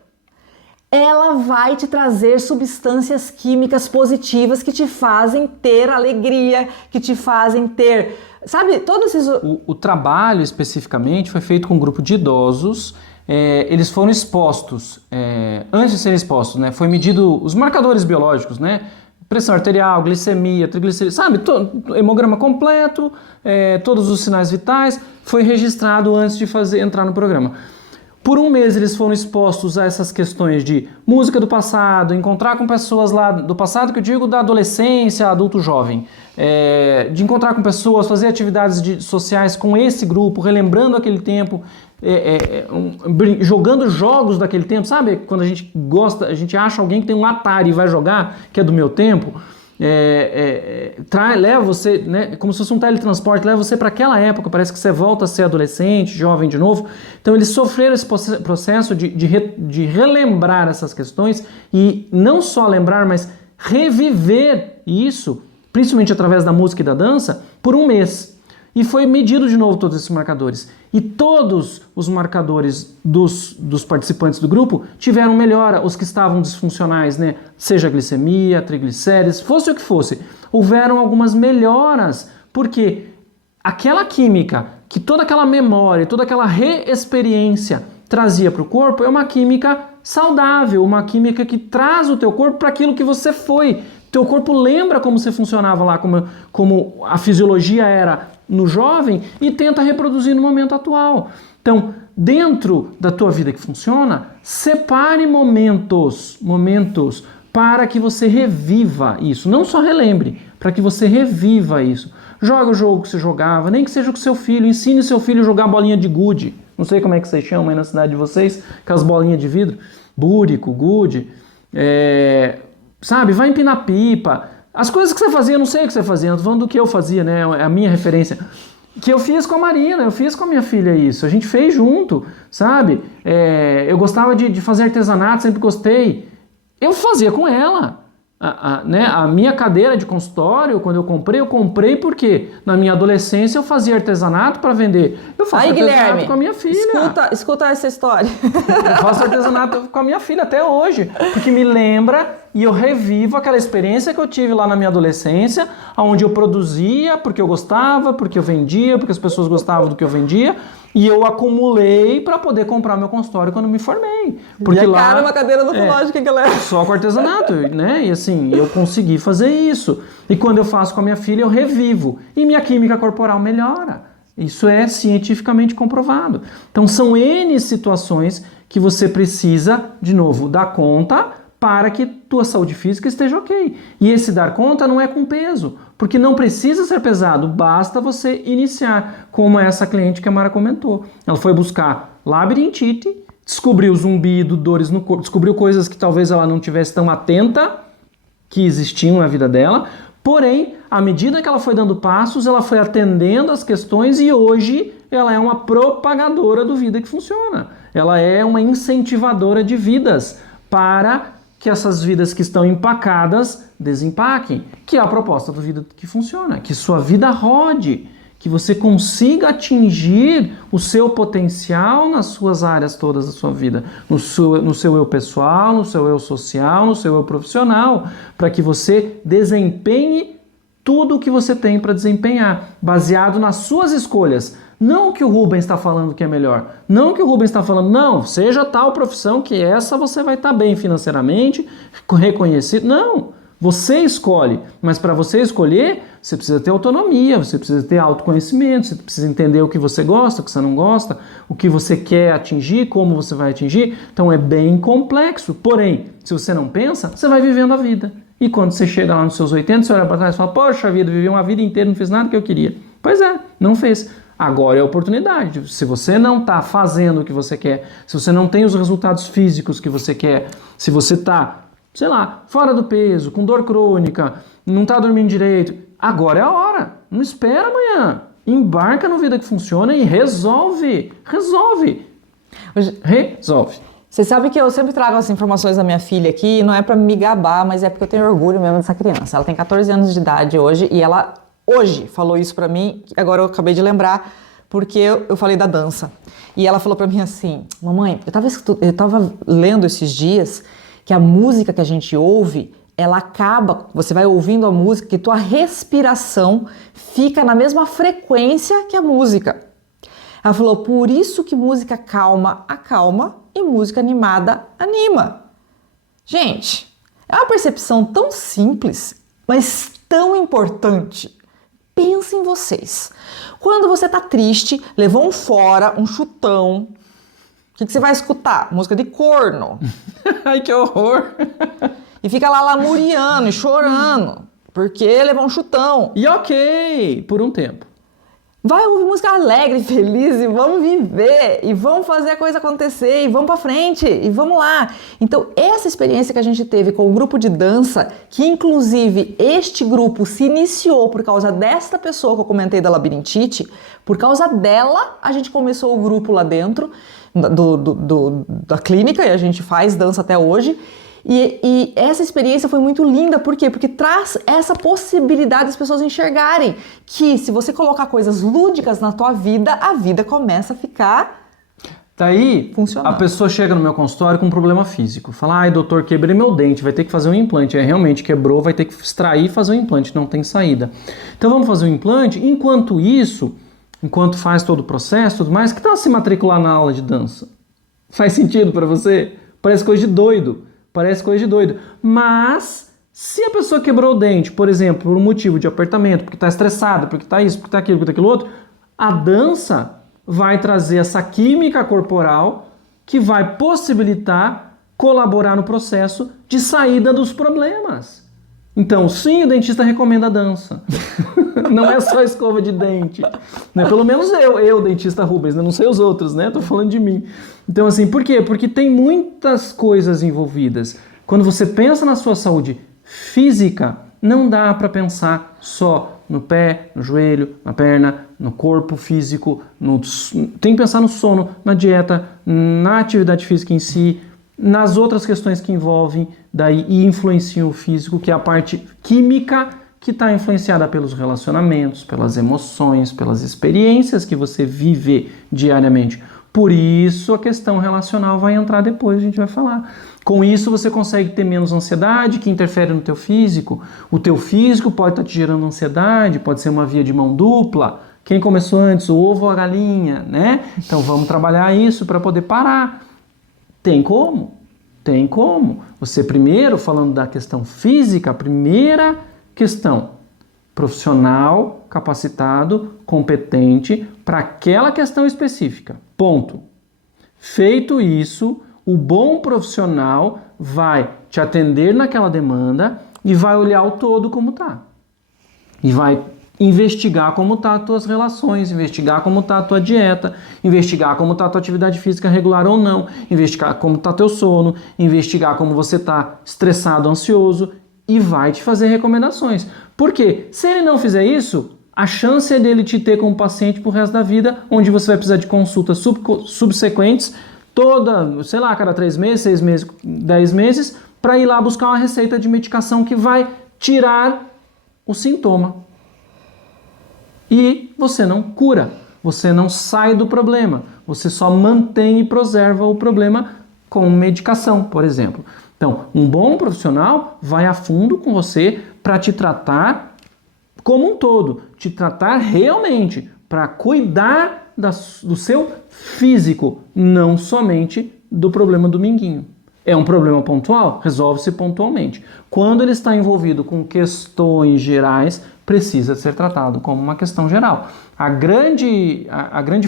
ela vai te trazer substâncias químicas positivas que te fazem ter alegria, que te fazem ter... Sabe, todos esses... O trabalho, especificamente, foi feito com um grupo de idosos. Eles foram expostos, antes de serem expostos, né? Foi medido os marcadores biológicos, né? Pressão arterial, glicemia, triglicerídeos, sabe? Hemograma completo, todos os sinais vitais. Foi registrado antes de entrar no programa. Por um mês eles foram expostos a essas questões de música do passado, encontrar com pessoas lá do passado, que eu digo da adolescência, adulto jovem, de encontrar com pessoas, fazer atividades sociais com esse grupo, relembrando aquele tempo, jogando jogos daquele tempo, sabe? Quando a gente gosta, a gente acha alguém que tem um Atari e vai jogar, que é do meu tempo, leva você, né, como se fosse um teletransporte, leva você para aquela época, parece que você volta a ser adolescente, jovem de novo. Então eles sofreram esse processo de relembrar essas questões e não só lembrar, mas reviver isso, principalmente através da música e da dança, por um mês. E foi medido de novo todos esses marcadores. E todos os marcadores dos participantes do grupo tiveram melhora, os que estavam disfuncionais, né? Seja glicemia, triglicérides, fosse o que fosse. Houveram algumas melhoras, porque aquela química, que toda aquela memória, toda aquela reexperiência trazia para o corpo, é uma química saudável, uma química que traz o teu corpo para aquilo que você foi. Teu corpo lembra como você funcionava lá, como a fisiologia era no jovem e tenta reproduzir no momento atual. Então, dentro da tua vida que funciona, separe momentos para que você reviva isso. Não só relembre, para que você reviva isso. Joga o jogo que você jogava, nem que seja com seu filho. Ensine seu filho a jogar bolinha de gude. Não sei como é que vocês chamam aí na cidade de vocês, aquelas bolinhas de vidro. Búrico, gude. Sabe, vai empinar pipa. As coisas que você fazia, eu não sei o que você fazia, eu tô falando do que eu fazia, né? É a minha referência. Que eu fiz com a Marina, eu fiz com a minha filha isso. A gente fez junto, sabe? Eu gostava de fazer artesanato, sempre gostei. Eu fazia com ela. A minha cadeira de consultório, quando eu comprei porque na minha adolescência eu fazia artesanato para vender. Eu faço artesanato Guilherme, com a minha filha. Escuta essa história. Eu faço artesanato com a minha filha até hoje, porque me lembra e eu revivo aquela experiência que eu tive lá na minha adolescência, onde eu produzia porque eu gostava, porque eu vendia, porque as pessoas gostavam do que eu vendia, e eu acumulei para poder comprar meu consultório quando me formei. Porque e lá cara, uma cadeira odontológica, galera. só com artesanato, né? E assim, eu consegui fazer isso. E quando eu faço com a minha filha, eu revivo. E minha química corporal melhora. Isso é cientificamente comprovado. Então são N situações que você precisa, de novo, dar conta para que tua saúde física esteja ok. E esse dar conta não é com peso, porque não precisa ser pesado, basta você iniciar, como essa cliente que a Mara comentou. Ela foi buscar labirintite, descobriu zumbido, dores no corpo, descobriu coisas que talvez ela não tivesse tão atenta que existiam na vida dela, porém, à medida que ela foi dando passos, ela foi atendendo as questões e hoje ela é uma propagadora do Vida que Funciona. Ela é uma incentivadora de vidas para que essas vidas que estão empacadas desempaquem, que é a proposta do Vida que Funciona, que sua vida rode, que você consiga atingir o seu potencial nas suas áreas todas da sua vida, no seu eu pessoal, no seu eu social, no seu eu profissional, para que você desempenhe tudo o que você tem para desempenhar, baseado nas suas escolhas. Não o que o Rubens está falando que é melhor. Não o que o Rubens está falando, não, seja tal profissão que essa você vai estar bem financeiramente, reconhecido. Não, você escolhe. Mas para você escolher, você precisa ter autonomia, você precisa ter autoconhecimento, você precisa entender o que você gosta, o que você não gosta, o que você quer atingir, como você vai atingir. Então é bem complexo. Porém, se você não pensa, você vai vivendo a vida. E quando você chega lá nos seus 80, você olha para trás e fala, poxa vida, vivi uma vida inteira, não fiz nada que eu queria. Pois é, não fez. Agora é a oportunidade. Se você não está fazendo o que você quer, se você não tem os resultados físicos que você quer, se você está, sei lá, fora do peso, com dor crônica, não está dormindo direito, agora é a hora. Não espera amanhã. Embarca no Vida que Funciona e resolve. Resolve. Resolve. Você sabe que eu sempre trago as informações da minha filha aqui, não é para me gabar, mas é porque eu tenho orgulho mesmo dessa criança. Ela tem 14 anos de idade hoje e ela hoje falou isso pra mim, agora eu acabei de lembrar, porque eu falei da dança. E ela falou pra mim assim, mamãe, eu tava lendo esses dias que a música que a gente ouve, ela acaba, você vai ouvindo a música, que tua respiração fica na mesma frequência que a música. Ela falou, por isso que música calma acalma e música animada anima. Gente, é uma percepção tão simples, mas tão importante. Pensa em vocês. Quando você tá triste, levou um fora, um chutão, o que você vai escutar? Música de corno. Ai, que horror! E fica lá lamuriando e chorando, porque levou um chutão. E ok, por um tempo. Vai ouvir música alegre, feliz e vamos viver, e vamos fazer a coisa acontecer, e vamos pra frente, e vamos lá. Então, essa experiência que a gente teve com o grupo de dança, que inclusive este grupo se iniciou por causa desta pessoa que eu comentei da labirintite, por causa dela a gente começou o grupo lá dentro da clínica, e a gente faz dança até hoje. E essa experiência foi muito linda, por quê? Porque traz essa possibilidade das pessoas enxergarem que se você colocar coisas lúdicas na tua vida, a vida começa a ficar Daí, funcionando. A pessoa chega no meu consultório com um problema físico. Fala, ai doutor, quebrei meu dente, vai ter que fazer um implante. Realmente quebrou, vai ter que extrair e fazer um implante, não tem saída. Então vamos fazer um implante, enquanto isso, enquanto faz todo o processo, tudo mais, que tal se matricular na aula de dança? Faz sentido para você? Parece coisa de doido. Parece coisa de doido. Mas, se a pessoa quebrou o dente, por exemplo, por um motivo de apertamento, porque está estressada, porque está isso, porque está aquilo, porque está aquilo outro, a dança vai trazer essa química corporal que vai possibilitar colaborar no processo de saída dos problemas. Então, sim, o dentista recomenda a dança. Não é só escova de dente. Né? Pelo menos eu, dentista Rubens, né? Não sei os outros, né? Tô falando de mim. Então, assim, por quê? Porque tem muitas coisas envolvidas. Quando você pensa na sua saúde física, não dá para pensar só no pé, no joelho, na perna, no corpo físico. Tem que pensar no sono, na dieta, na atividade física em si, nas outras questões que envolvem daí e influenciam o físico, que é a parte química que está influenciada pelos relacionamentos, pelas emoções, pelas experiências que você vive diariamente. Por isso a questão relacional vai entrar depois, a gente vai falar. Com isso você consegue ter menos ansiedade, que interfere no teu físico. O teu físico pode estar te gerando ansiedade, pode ser uma via de mão dupla. Quem começou antes, o ovo ou a galinha, né? Então vamos trabalhar isso para poder parar. Tem como? Tem como. Você primeiro, falando da questão física, a primeira questão, profissional, capacitado, competente para aquela questão específica. Ponto. Feito isso, o bom profissional vai te atender naquela demanda e vai olhar o todo como está. E vai investigar como está as tuas relações, investigar como está a tua dieta, investigar como está a tua atividade física regular ou não, investigar como está teu sono, investigar como você está estressado, ansioso e vai te fazer recomendações. Porque se ele não fizer isso, a chance é dele te ter como paciente pro resto da vida, onde você vai precisar de consultas subsequentes sei lá, cada 3 meses, 6 meses, 10 meses, para ir lá buscar uma receita de medicação que vai tirar o sintoma. E você não cura, você não sai do problema, você só mantém e preserva o problema com medicação, por exemplo. Então, um bom profissional vai a fundo com você para te tratar como um todo, te tratar realmente, para cuidar do seu físico, não somente do problema do minguinho. É um problema pontual? Resolve-se pontualmente. Quando ele está envolvido com questões gerais, precisa ser tratado como uma questão geral. A grande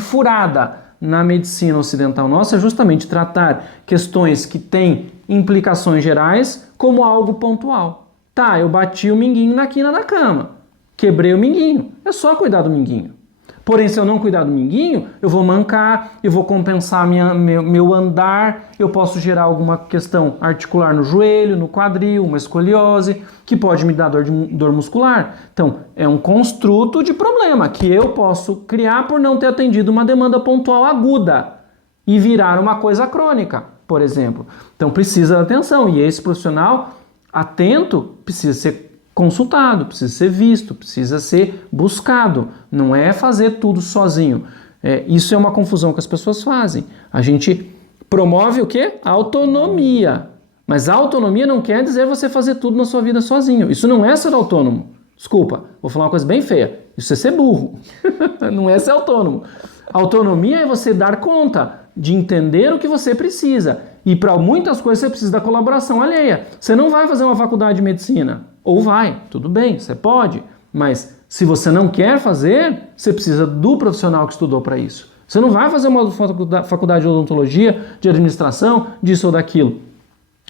furada na medicina ocidental nossa é justamente tratar questões que têm implicações gerais como algo pontual. Tá, eu bati o minguinho na quina da cama, quebrei o minguinho, é só cuidar do minguinho. Porém, se eu não cuidar do minguinho, eu vou mancar, eu vou compensar meu andar, eu posso gerar alguma questão articular no joelho, no quadril, uma escoliose, que pode me dar dor muscular. Então, é um construto de problema que eu posso criar por não ter atendido uma demanda pontual aguda e virar uma coisa crônica, por exemplo. Então, precisa de atenção e esse profissional atento precisa ser consultado, precisa ser visto, precisa ser buscado. Não é fazer tudo sozinho. Isso é uma confusão que as pessoas fazem. A gente promove o quê? Autonomia. Mas a autonomia não quer dizer você fazer tudo na sua vida sozinho. Isso não é ser autônomo. Desculpa, vou falar uma coisa bem feia. Isso é ser burro. Não é ser autônomo. Autonomia é você dar conta de entender o que você precisa. E para muitas coisas você precisa da colaboração alheia. Você não vai fazer uma faculdade de medicina. Ou vai, tudo bem, você pode. Mas se você não quer fazer, você precisa do profissional que estudou para isso. Você não vai fazer uma faculdade de odontologia, de administração, disso ou daquilo.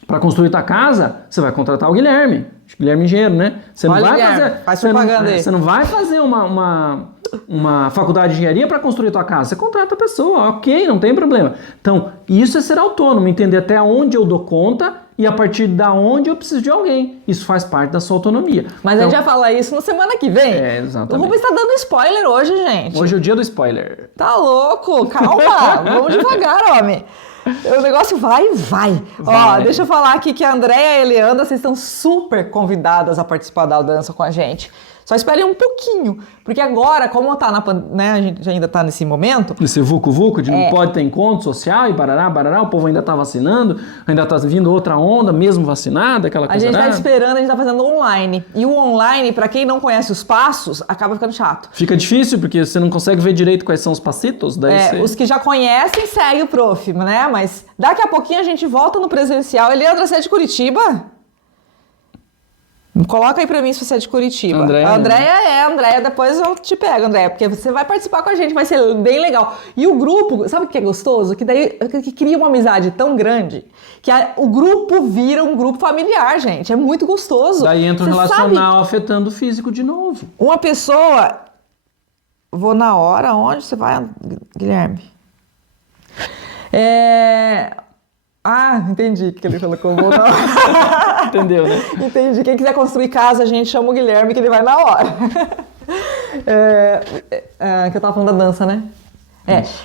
Para construir tua casa, você vai contratar o Guilherme. Guilherme Engenheiro, né? Você não vai fazer. Faz propaganda aí. Você não vai fazer uma faculdade de engenharia para construir tua casa. Você contrata a pessoa, ok, não tem problema. Então, isso é ser autônomo, entender até onde eu dou conta e a partir da onde eu preciso de alguém. Isso faz parte da sua autonomia. Mas então, a gente vai falar isso na semana que vem. Exatamente. O Rubens está dando spoiler hoje, gente. Hoje é o dia do spoiler. Tá louco? Calma, vamos devagar, homem. O negócio vai e vai. Ó, deixa eu falar aqui que a Andréia e a Eliandra, vocês estão super convidadas a participar da dança com a gente. Só esperem um pouquinho, porque agora, como tá a gente ainda tá nesse momento... Esse vucu-vucu de não pode ter encontro social e barará, o povo ainda tá vacinando, ainda tá vindo outra onda, mesmo vacinada, aquela coisa... A gente tá esperando, a gente tá fazendo online. E o online, pra quem não conhece os passos, acaba ficando chato. Fica difícil, porque você não consegue ver direito quais são os passitos. Os que já conhecem, segue o prof, né? Mas daqui a pouquinho a gente volta no presencial. Eliandra, você é de Curitiba? Coloca aí pra mim se você é de Curitiba. Andréia, depois eu te pego, Andréia, porque você vai participar com a gente, vai ser bem legal. E o grupo, sabe o que é gostoso? Que daí que cria uma amizade tão grande que o grupo vira um grupo familiar, gente. É muito gostoso. Daí entra o relacional afetando o físico de novo. Uma pessoa... Vou na hora, onde você vai, Guilherme? Entendi o que ele falou que eu vou na hora. Entendeu, né? Entendi. Quem quiser construir casa, a gente chama o Guilherme que ele vai na hora. Que eu tava falando da dança, né?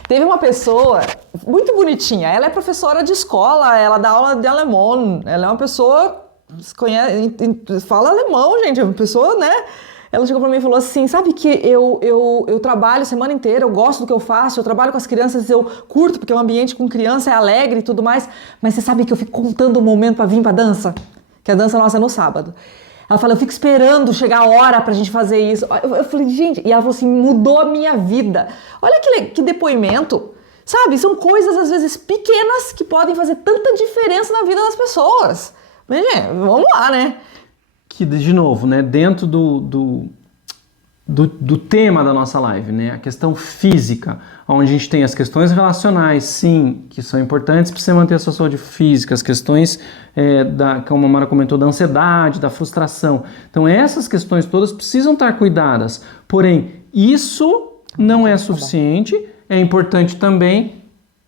Teve uma pessoa muito bonitinha. Ela é professora de escola, ela dá aula de alemão. Ela é uma pessoa que fala alemão, gente. É uma pessoa, né? Ela chegou pra mim e falou assim, sabe que eu trabalho a semana inteira, eu gosto do que eu faço, eu trabalho com as crianças, eu curto, porque o ambiente com criança é alegre e tudo mais, mas você sabe que eu fico contando o momento pra vir pra dança? Que a dança nossa é no sábado. Ela falou, eu fico esperando chegar a hora pra gente fazer isso. Eu falei, gente, e ela falou assim, mudou a minha vida. Olha que depoimento, sabe? São coisas, às vezes, pequenas que podem fazer tanta diferença na vida das pessoas. Mas, gente, vamos lá, né? Que, de novo, né, dentro do tema da nossa live, né, a questão física, onde a gente tem as questões relacionais, sim, que são importantes para você manter a sua saúde física, as questões, como a Mara comentou, da ansiedade, da frustração. Então, essas questões todas precisam estar cuidadas. Porém, isso não é suficiente, é importante também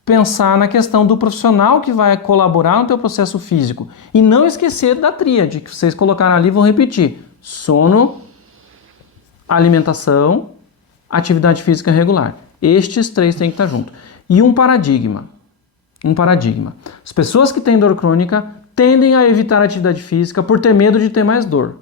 pensar na questão do profissional que vai colaborar no teu processo físico. E não esquecer da tríade que vocês colocaram ali, vou repetir. Sono, alimentação, atividade física regular. Estes 3 têm que estar juntos. E um paradigma. As pessoas que têm dor crônica tendem a evitar a atividade física por ter medo de ter mais dor.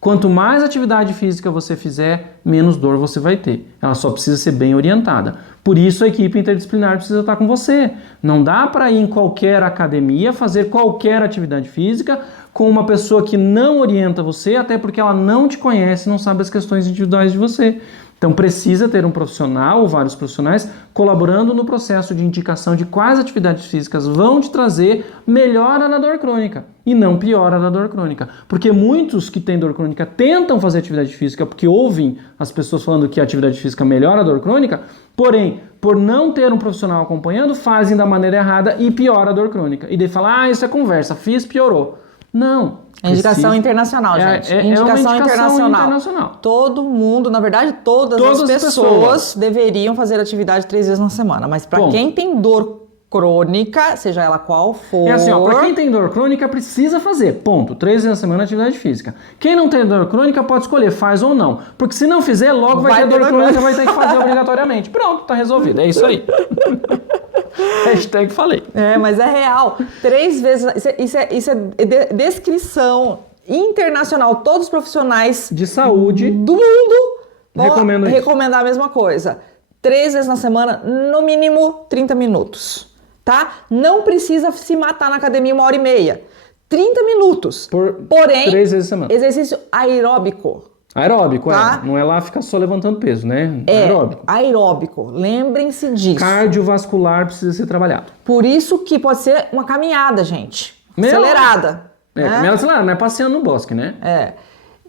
Quanto mais atividade física você fizer, menos dor você vai ter. Ela só precisa ser bem orientada. Por isso a equipe interdisciplinar precisa estar com você. Não dá para ir em qualquer academia, fazer qualquer atividade física com uma pessoa que não orienta você, até porque ela não te conhece, não sabe as questões individuais de você. Então precisa ter um profissional ou vários profissionais colaborando no processo de indicação de quais atividades físicas vão te trazer melhora na dor crônica e não piora na dor crônica. Porque muitos que têm dor crônica tentam fazer atividade física porque ouvem as pessoas falando que a atividade física melhora a dor crônica, porém, por não ter um profissional acompanhando, fazem da maneira errada e piora a dor crônica. E daí fala, isso é conversa, fiz, piorou. Não. É indicação internacional, gente. Indicação internacional. Todo mundo, na verdade, todas as pessoas deveriam fazer atividade 3 vezes na semana. Mas para quem tem dor crônica, seja ela qual for... É assim, para quem tem dor crônica, precisa fazer. Ponto. 3 vezes na semana atividade física. Quem não tem dor crônica pode escolher, faz ou não. Porque se não fizer, logo vai ter dor crônica, vai ter que fazer obrigatoriamente. Pronto, tá resolvido. É isso aí. Hashtag falei. Mas é real. 3 vezes... Isso é descrição internacional. Todos os profissionais de saúde do mundo vão recomendar a mesma coisa. 3 vezes na semana, no mínimo 30 minutos. Tá? Não precisa se matar na academia 1h30. 30 minutos. Porém, 3 vezes na semana. Exercício aeróbico. Aeróbico, tá? Não é lá ficar só levantando peso, né? Aeróbico. Lembrem-se disso. Cardiovascular precisa ser trabalhado. Por isso que pode ser uma caminhada, gente. Acelerada. Caminhada acelerada, não é passeando no bosque, né?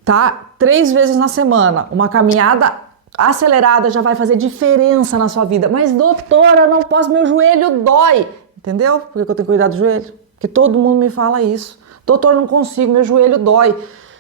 Tá? 3 vezes na semana. Uma caminhada acelerada já vai fazer diferença na sua vida. Mas, doutora, eu não posso, meu joelho dói. Entendeu? Por que eu tenho que cuidar do joelho? Porque todo mundo me fala isso. Doutor, não consigo, meu joelho dói.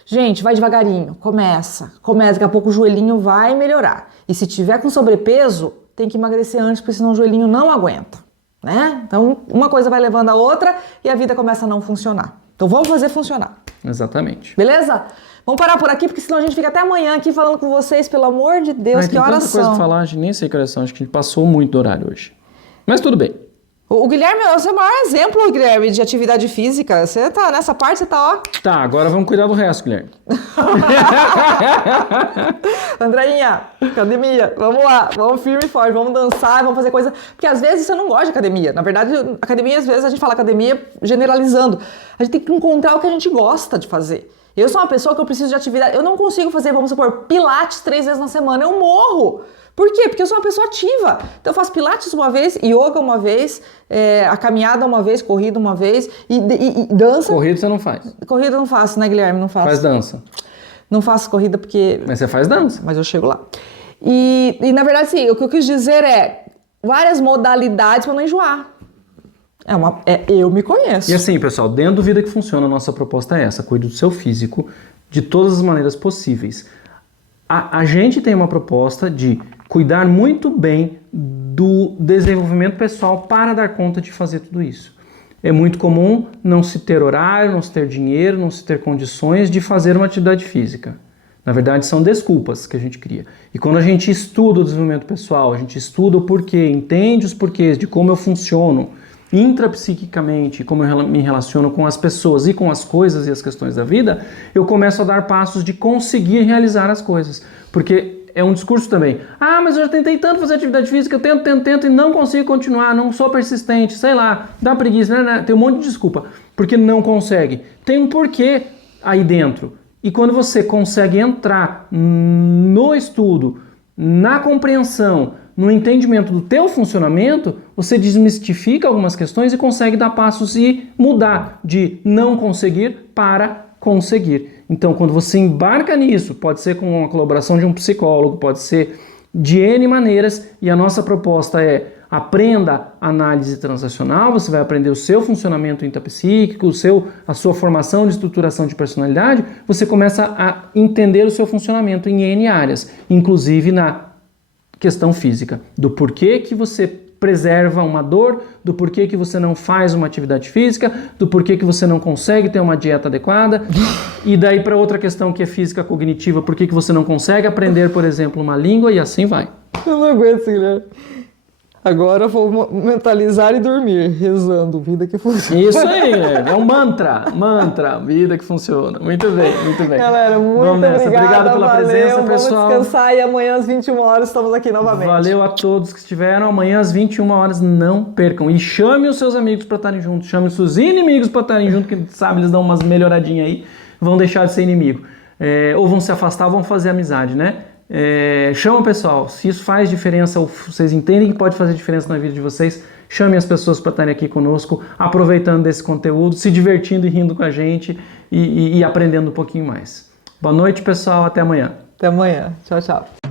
Gente, vai devagarinho, começa, daqui a pouco o joelhinho vai melhorar. E se tiver com sobrepeso, tem que emagrecer antes, porque senão o joelhinho não aguenta, né? Então, uma coisa vai levando a outra e a vida começa a não funcionar. Então, vamos fazer funcionar. Exatamente. Beleza? Vamos parar por aqui, porque senão a gente fica até amanhã aqui falando com vocês, pelo amor de Deus, que horas são? Tem tanta coisa pra falar, a gente nem sei que horas são, acho que a gente passou muito do horário hoje. Mas tudo bem. O Guilherme, você é o maior exemplo, Guilherme, de atividade física. Você tá nessa parte, você tá, ó. Tá, agora vamos cuidar do resto, Guilherme. Andreinha, academia, vamos lá, vamos firme e forte, vamos dançar, vamos fazer coisa. Porque às vezes você não gosta de academia. Na verdade, academia, às vezes a gente fala academia generalizando. A gente tem que encontrar o que a gente gosta de fazer. Eu sou uma pessoa que eu preciso de atividade. Eu não consigo fazer, vamos supor, pilates 3 vezes na semana. Eu morro. Por quê? Porque eu sou uma pessoa ativa. Então eu faço pilates uma vez, yoga uma vez, a caminhada uma vez, corrida uma vez e dança. Corrida você não faz? Corrida eu não faço, né, Guilherme? Não faço. Faz dança? Não faço corrida porque... Mas você faz dança? Mas eu chego lá. E na verdade, sim, o que eu quis dizer é várias modalidades para não enjoar. Eu me conheço. E assim, pessoal, dentro do Vida que Funciona, a nossa proposta é essa: cuide do seu físico de todas as maneiras possíveis. A gente tem uma proposta de cuidar muito bem do desenvolvimento pessoal para dar conta de fazer tudo isso. É muito comum não se ter horário, não se ter dinheiro, não se ter condições de fazer uma atividade física. Na verdade, são desculpas que a gente cria. E quando a gente estuda o desenvolvimento pessoal, a gente estuda o porquê, entende os porquês de como eu funciono, intrapsiquicamente, como eu me relaciono com as pessoas e com as coisas e as questões da vida, eu começo a dar passos de conseguir realizar as coisas. Porque é um discurso também. Ah, mas eu já tentei tanto fazer atividade física, eu tento e não consigo continuar, não sou persistente, sei lá, dá preguiça, né? Tem um monte de desculpa, porque não consegue. Tem um porquê aí dentro. E quando você consegue entrar no estudo, na compreensão, no entendimento do teu funcionamento, você desmistifica algumas questões e consegue dar passos e mudar de não conseguir para conseguir. Então, quando você embarca nisso, pode ser com a colaboração de um psicólogo, pode ser de N maneiras, e a nossa proposta é: aprenda análise transacional, você vai aprender o seu funcionamento intrapsíquico, a sua formação de estruturação de personalidade, você começa a entender o seu funcionamento em N áreas, inclusive na questão física, do porquê que você preserva uma dor, do porquê que você não faz uma atividade física, do porquê que você não consegue ter uma dieta adequada, e daí para outra questão que é física cognitiva, porquê que você não consegue aprender, por exemplo, uma língua, e assim vai. Eu não aguento, Guilherme. Agora eu vou mentalizar e dormir, rezando, vida que funciona. Isso aí, é um mantra, vida que funciona. Muito bem, muito bem. Galera, muito obrigada. Obrigado pela presença, pessoal. Vamos descansar e amanhã às 21 horas estamos aqui novamente. Valeu a todos que estiveram. Amanhã às 21 horas, não percam. E chame os seus amigos para estarem juntos, chame os seus inimigos para estarem juntos, que sabe, eles dão umas melhoradinhas aí, vão deixar de ser inimigo. Ou vão se afastar, ou vão fazer amizade, né? Chama o pessoal, se isso faz diferença ou vocês entendem que pode fazer diferença na vida de vocês, chamem as pessoas para estarem aqui conosco, aproveitando desse conteúdo, se divertindo e rindo com a gente e aprendendo um pouquinho mais. Boa noite, pessoal, até amanhã. Até amanhã, tchau, tchau.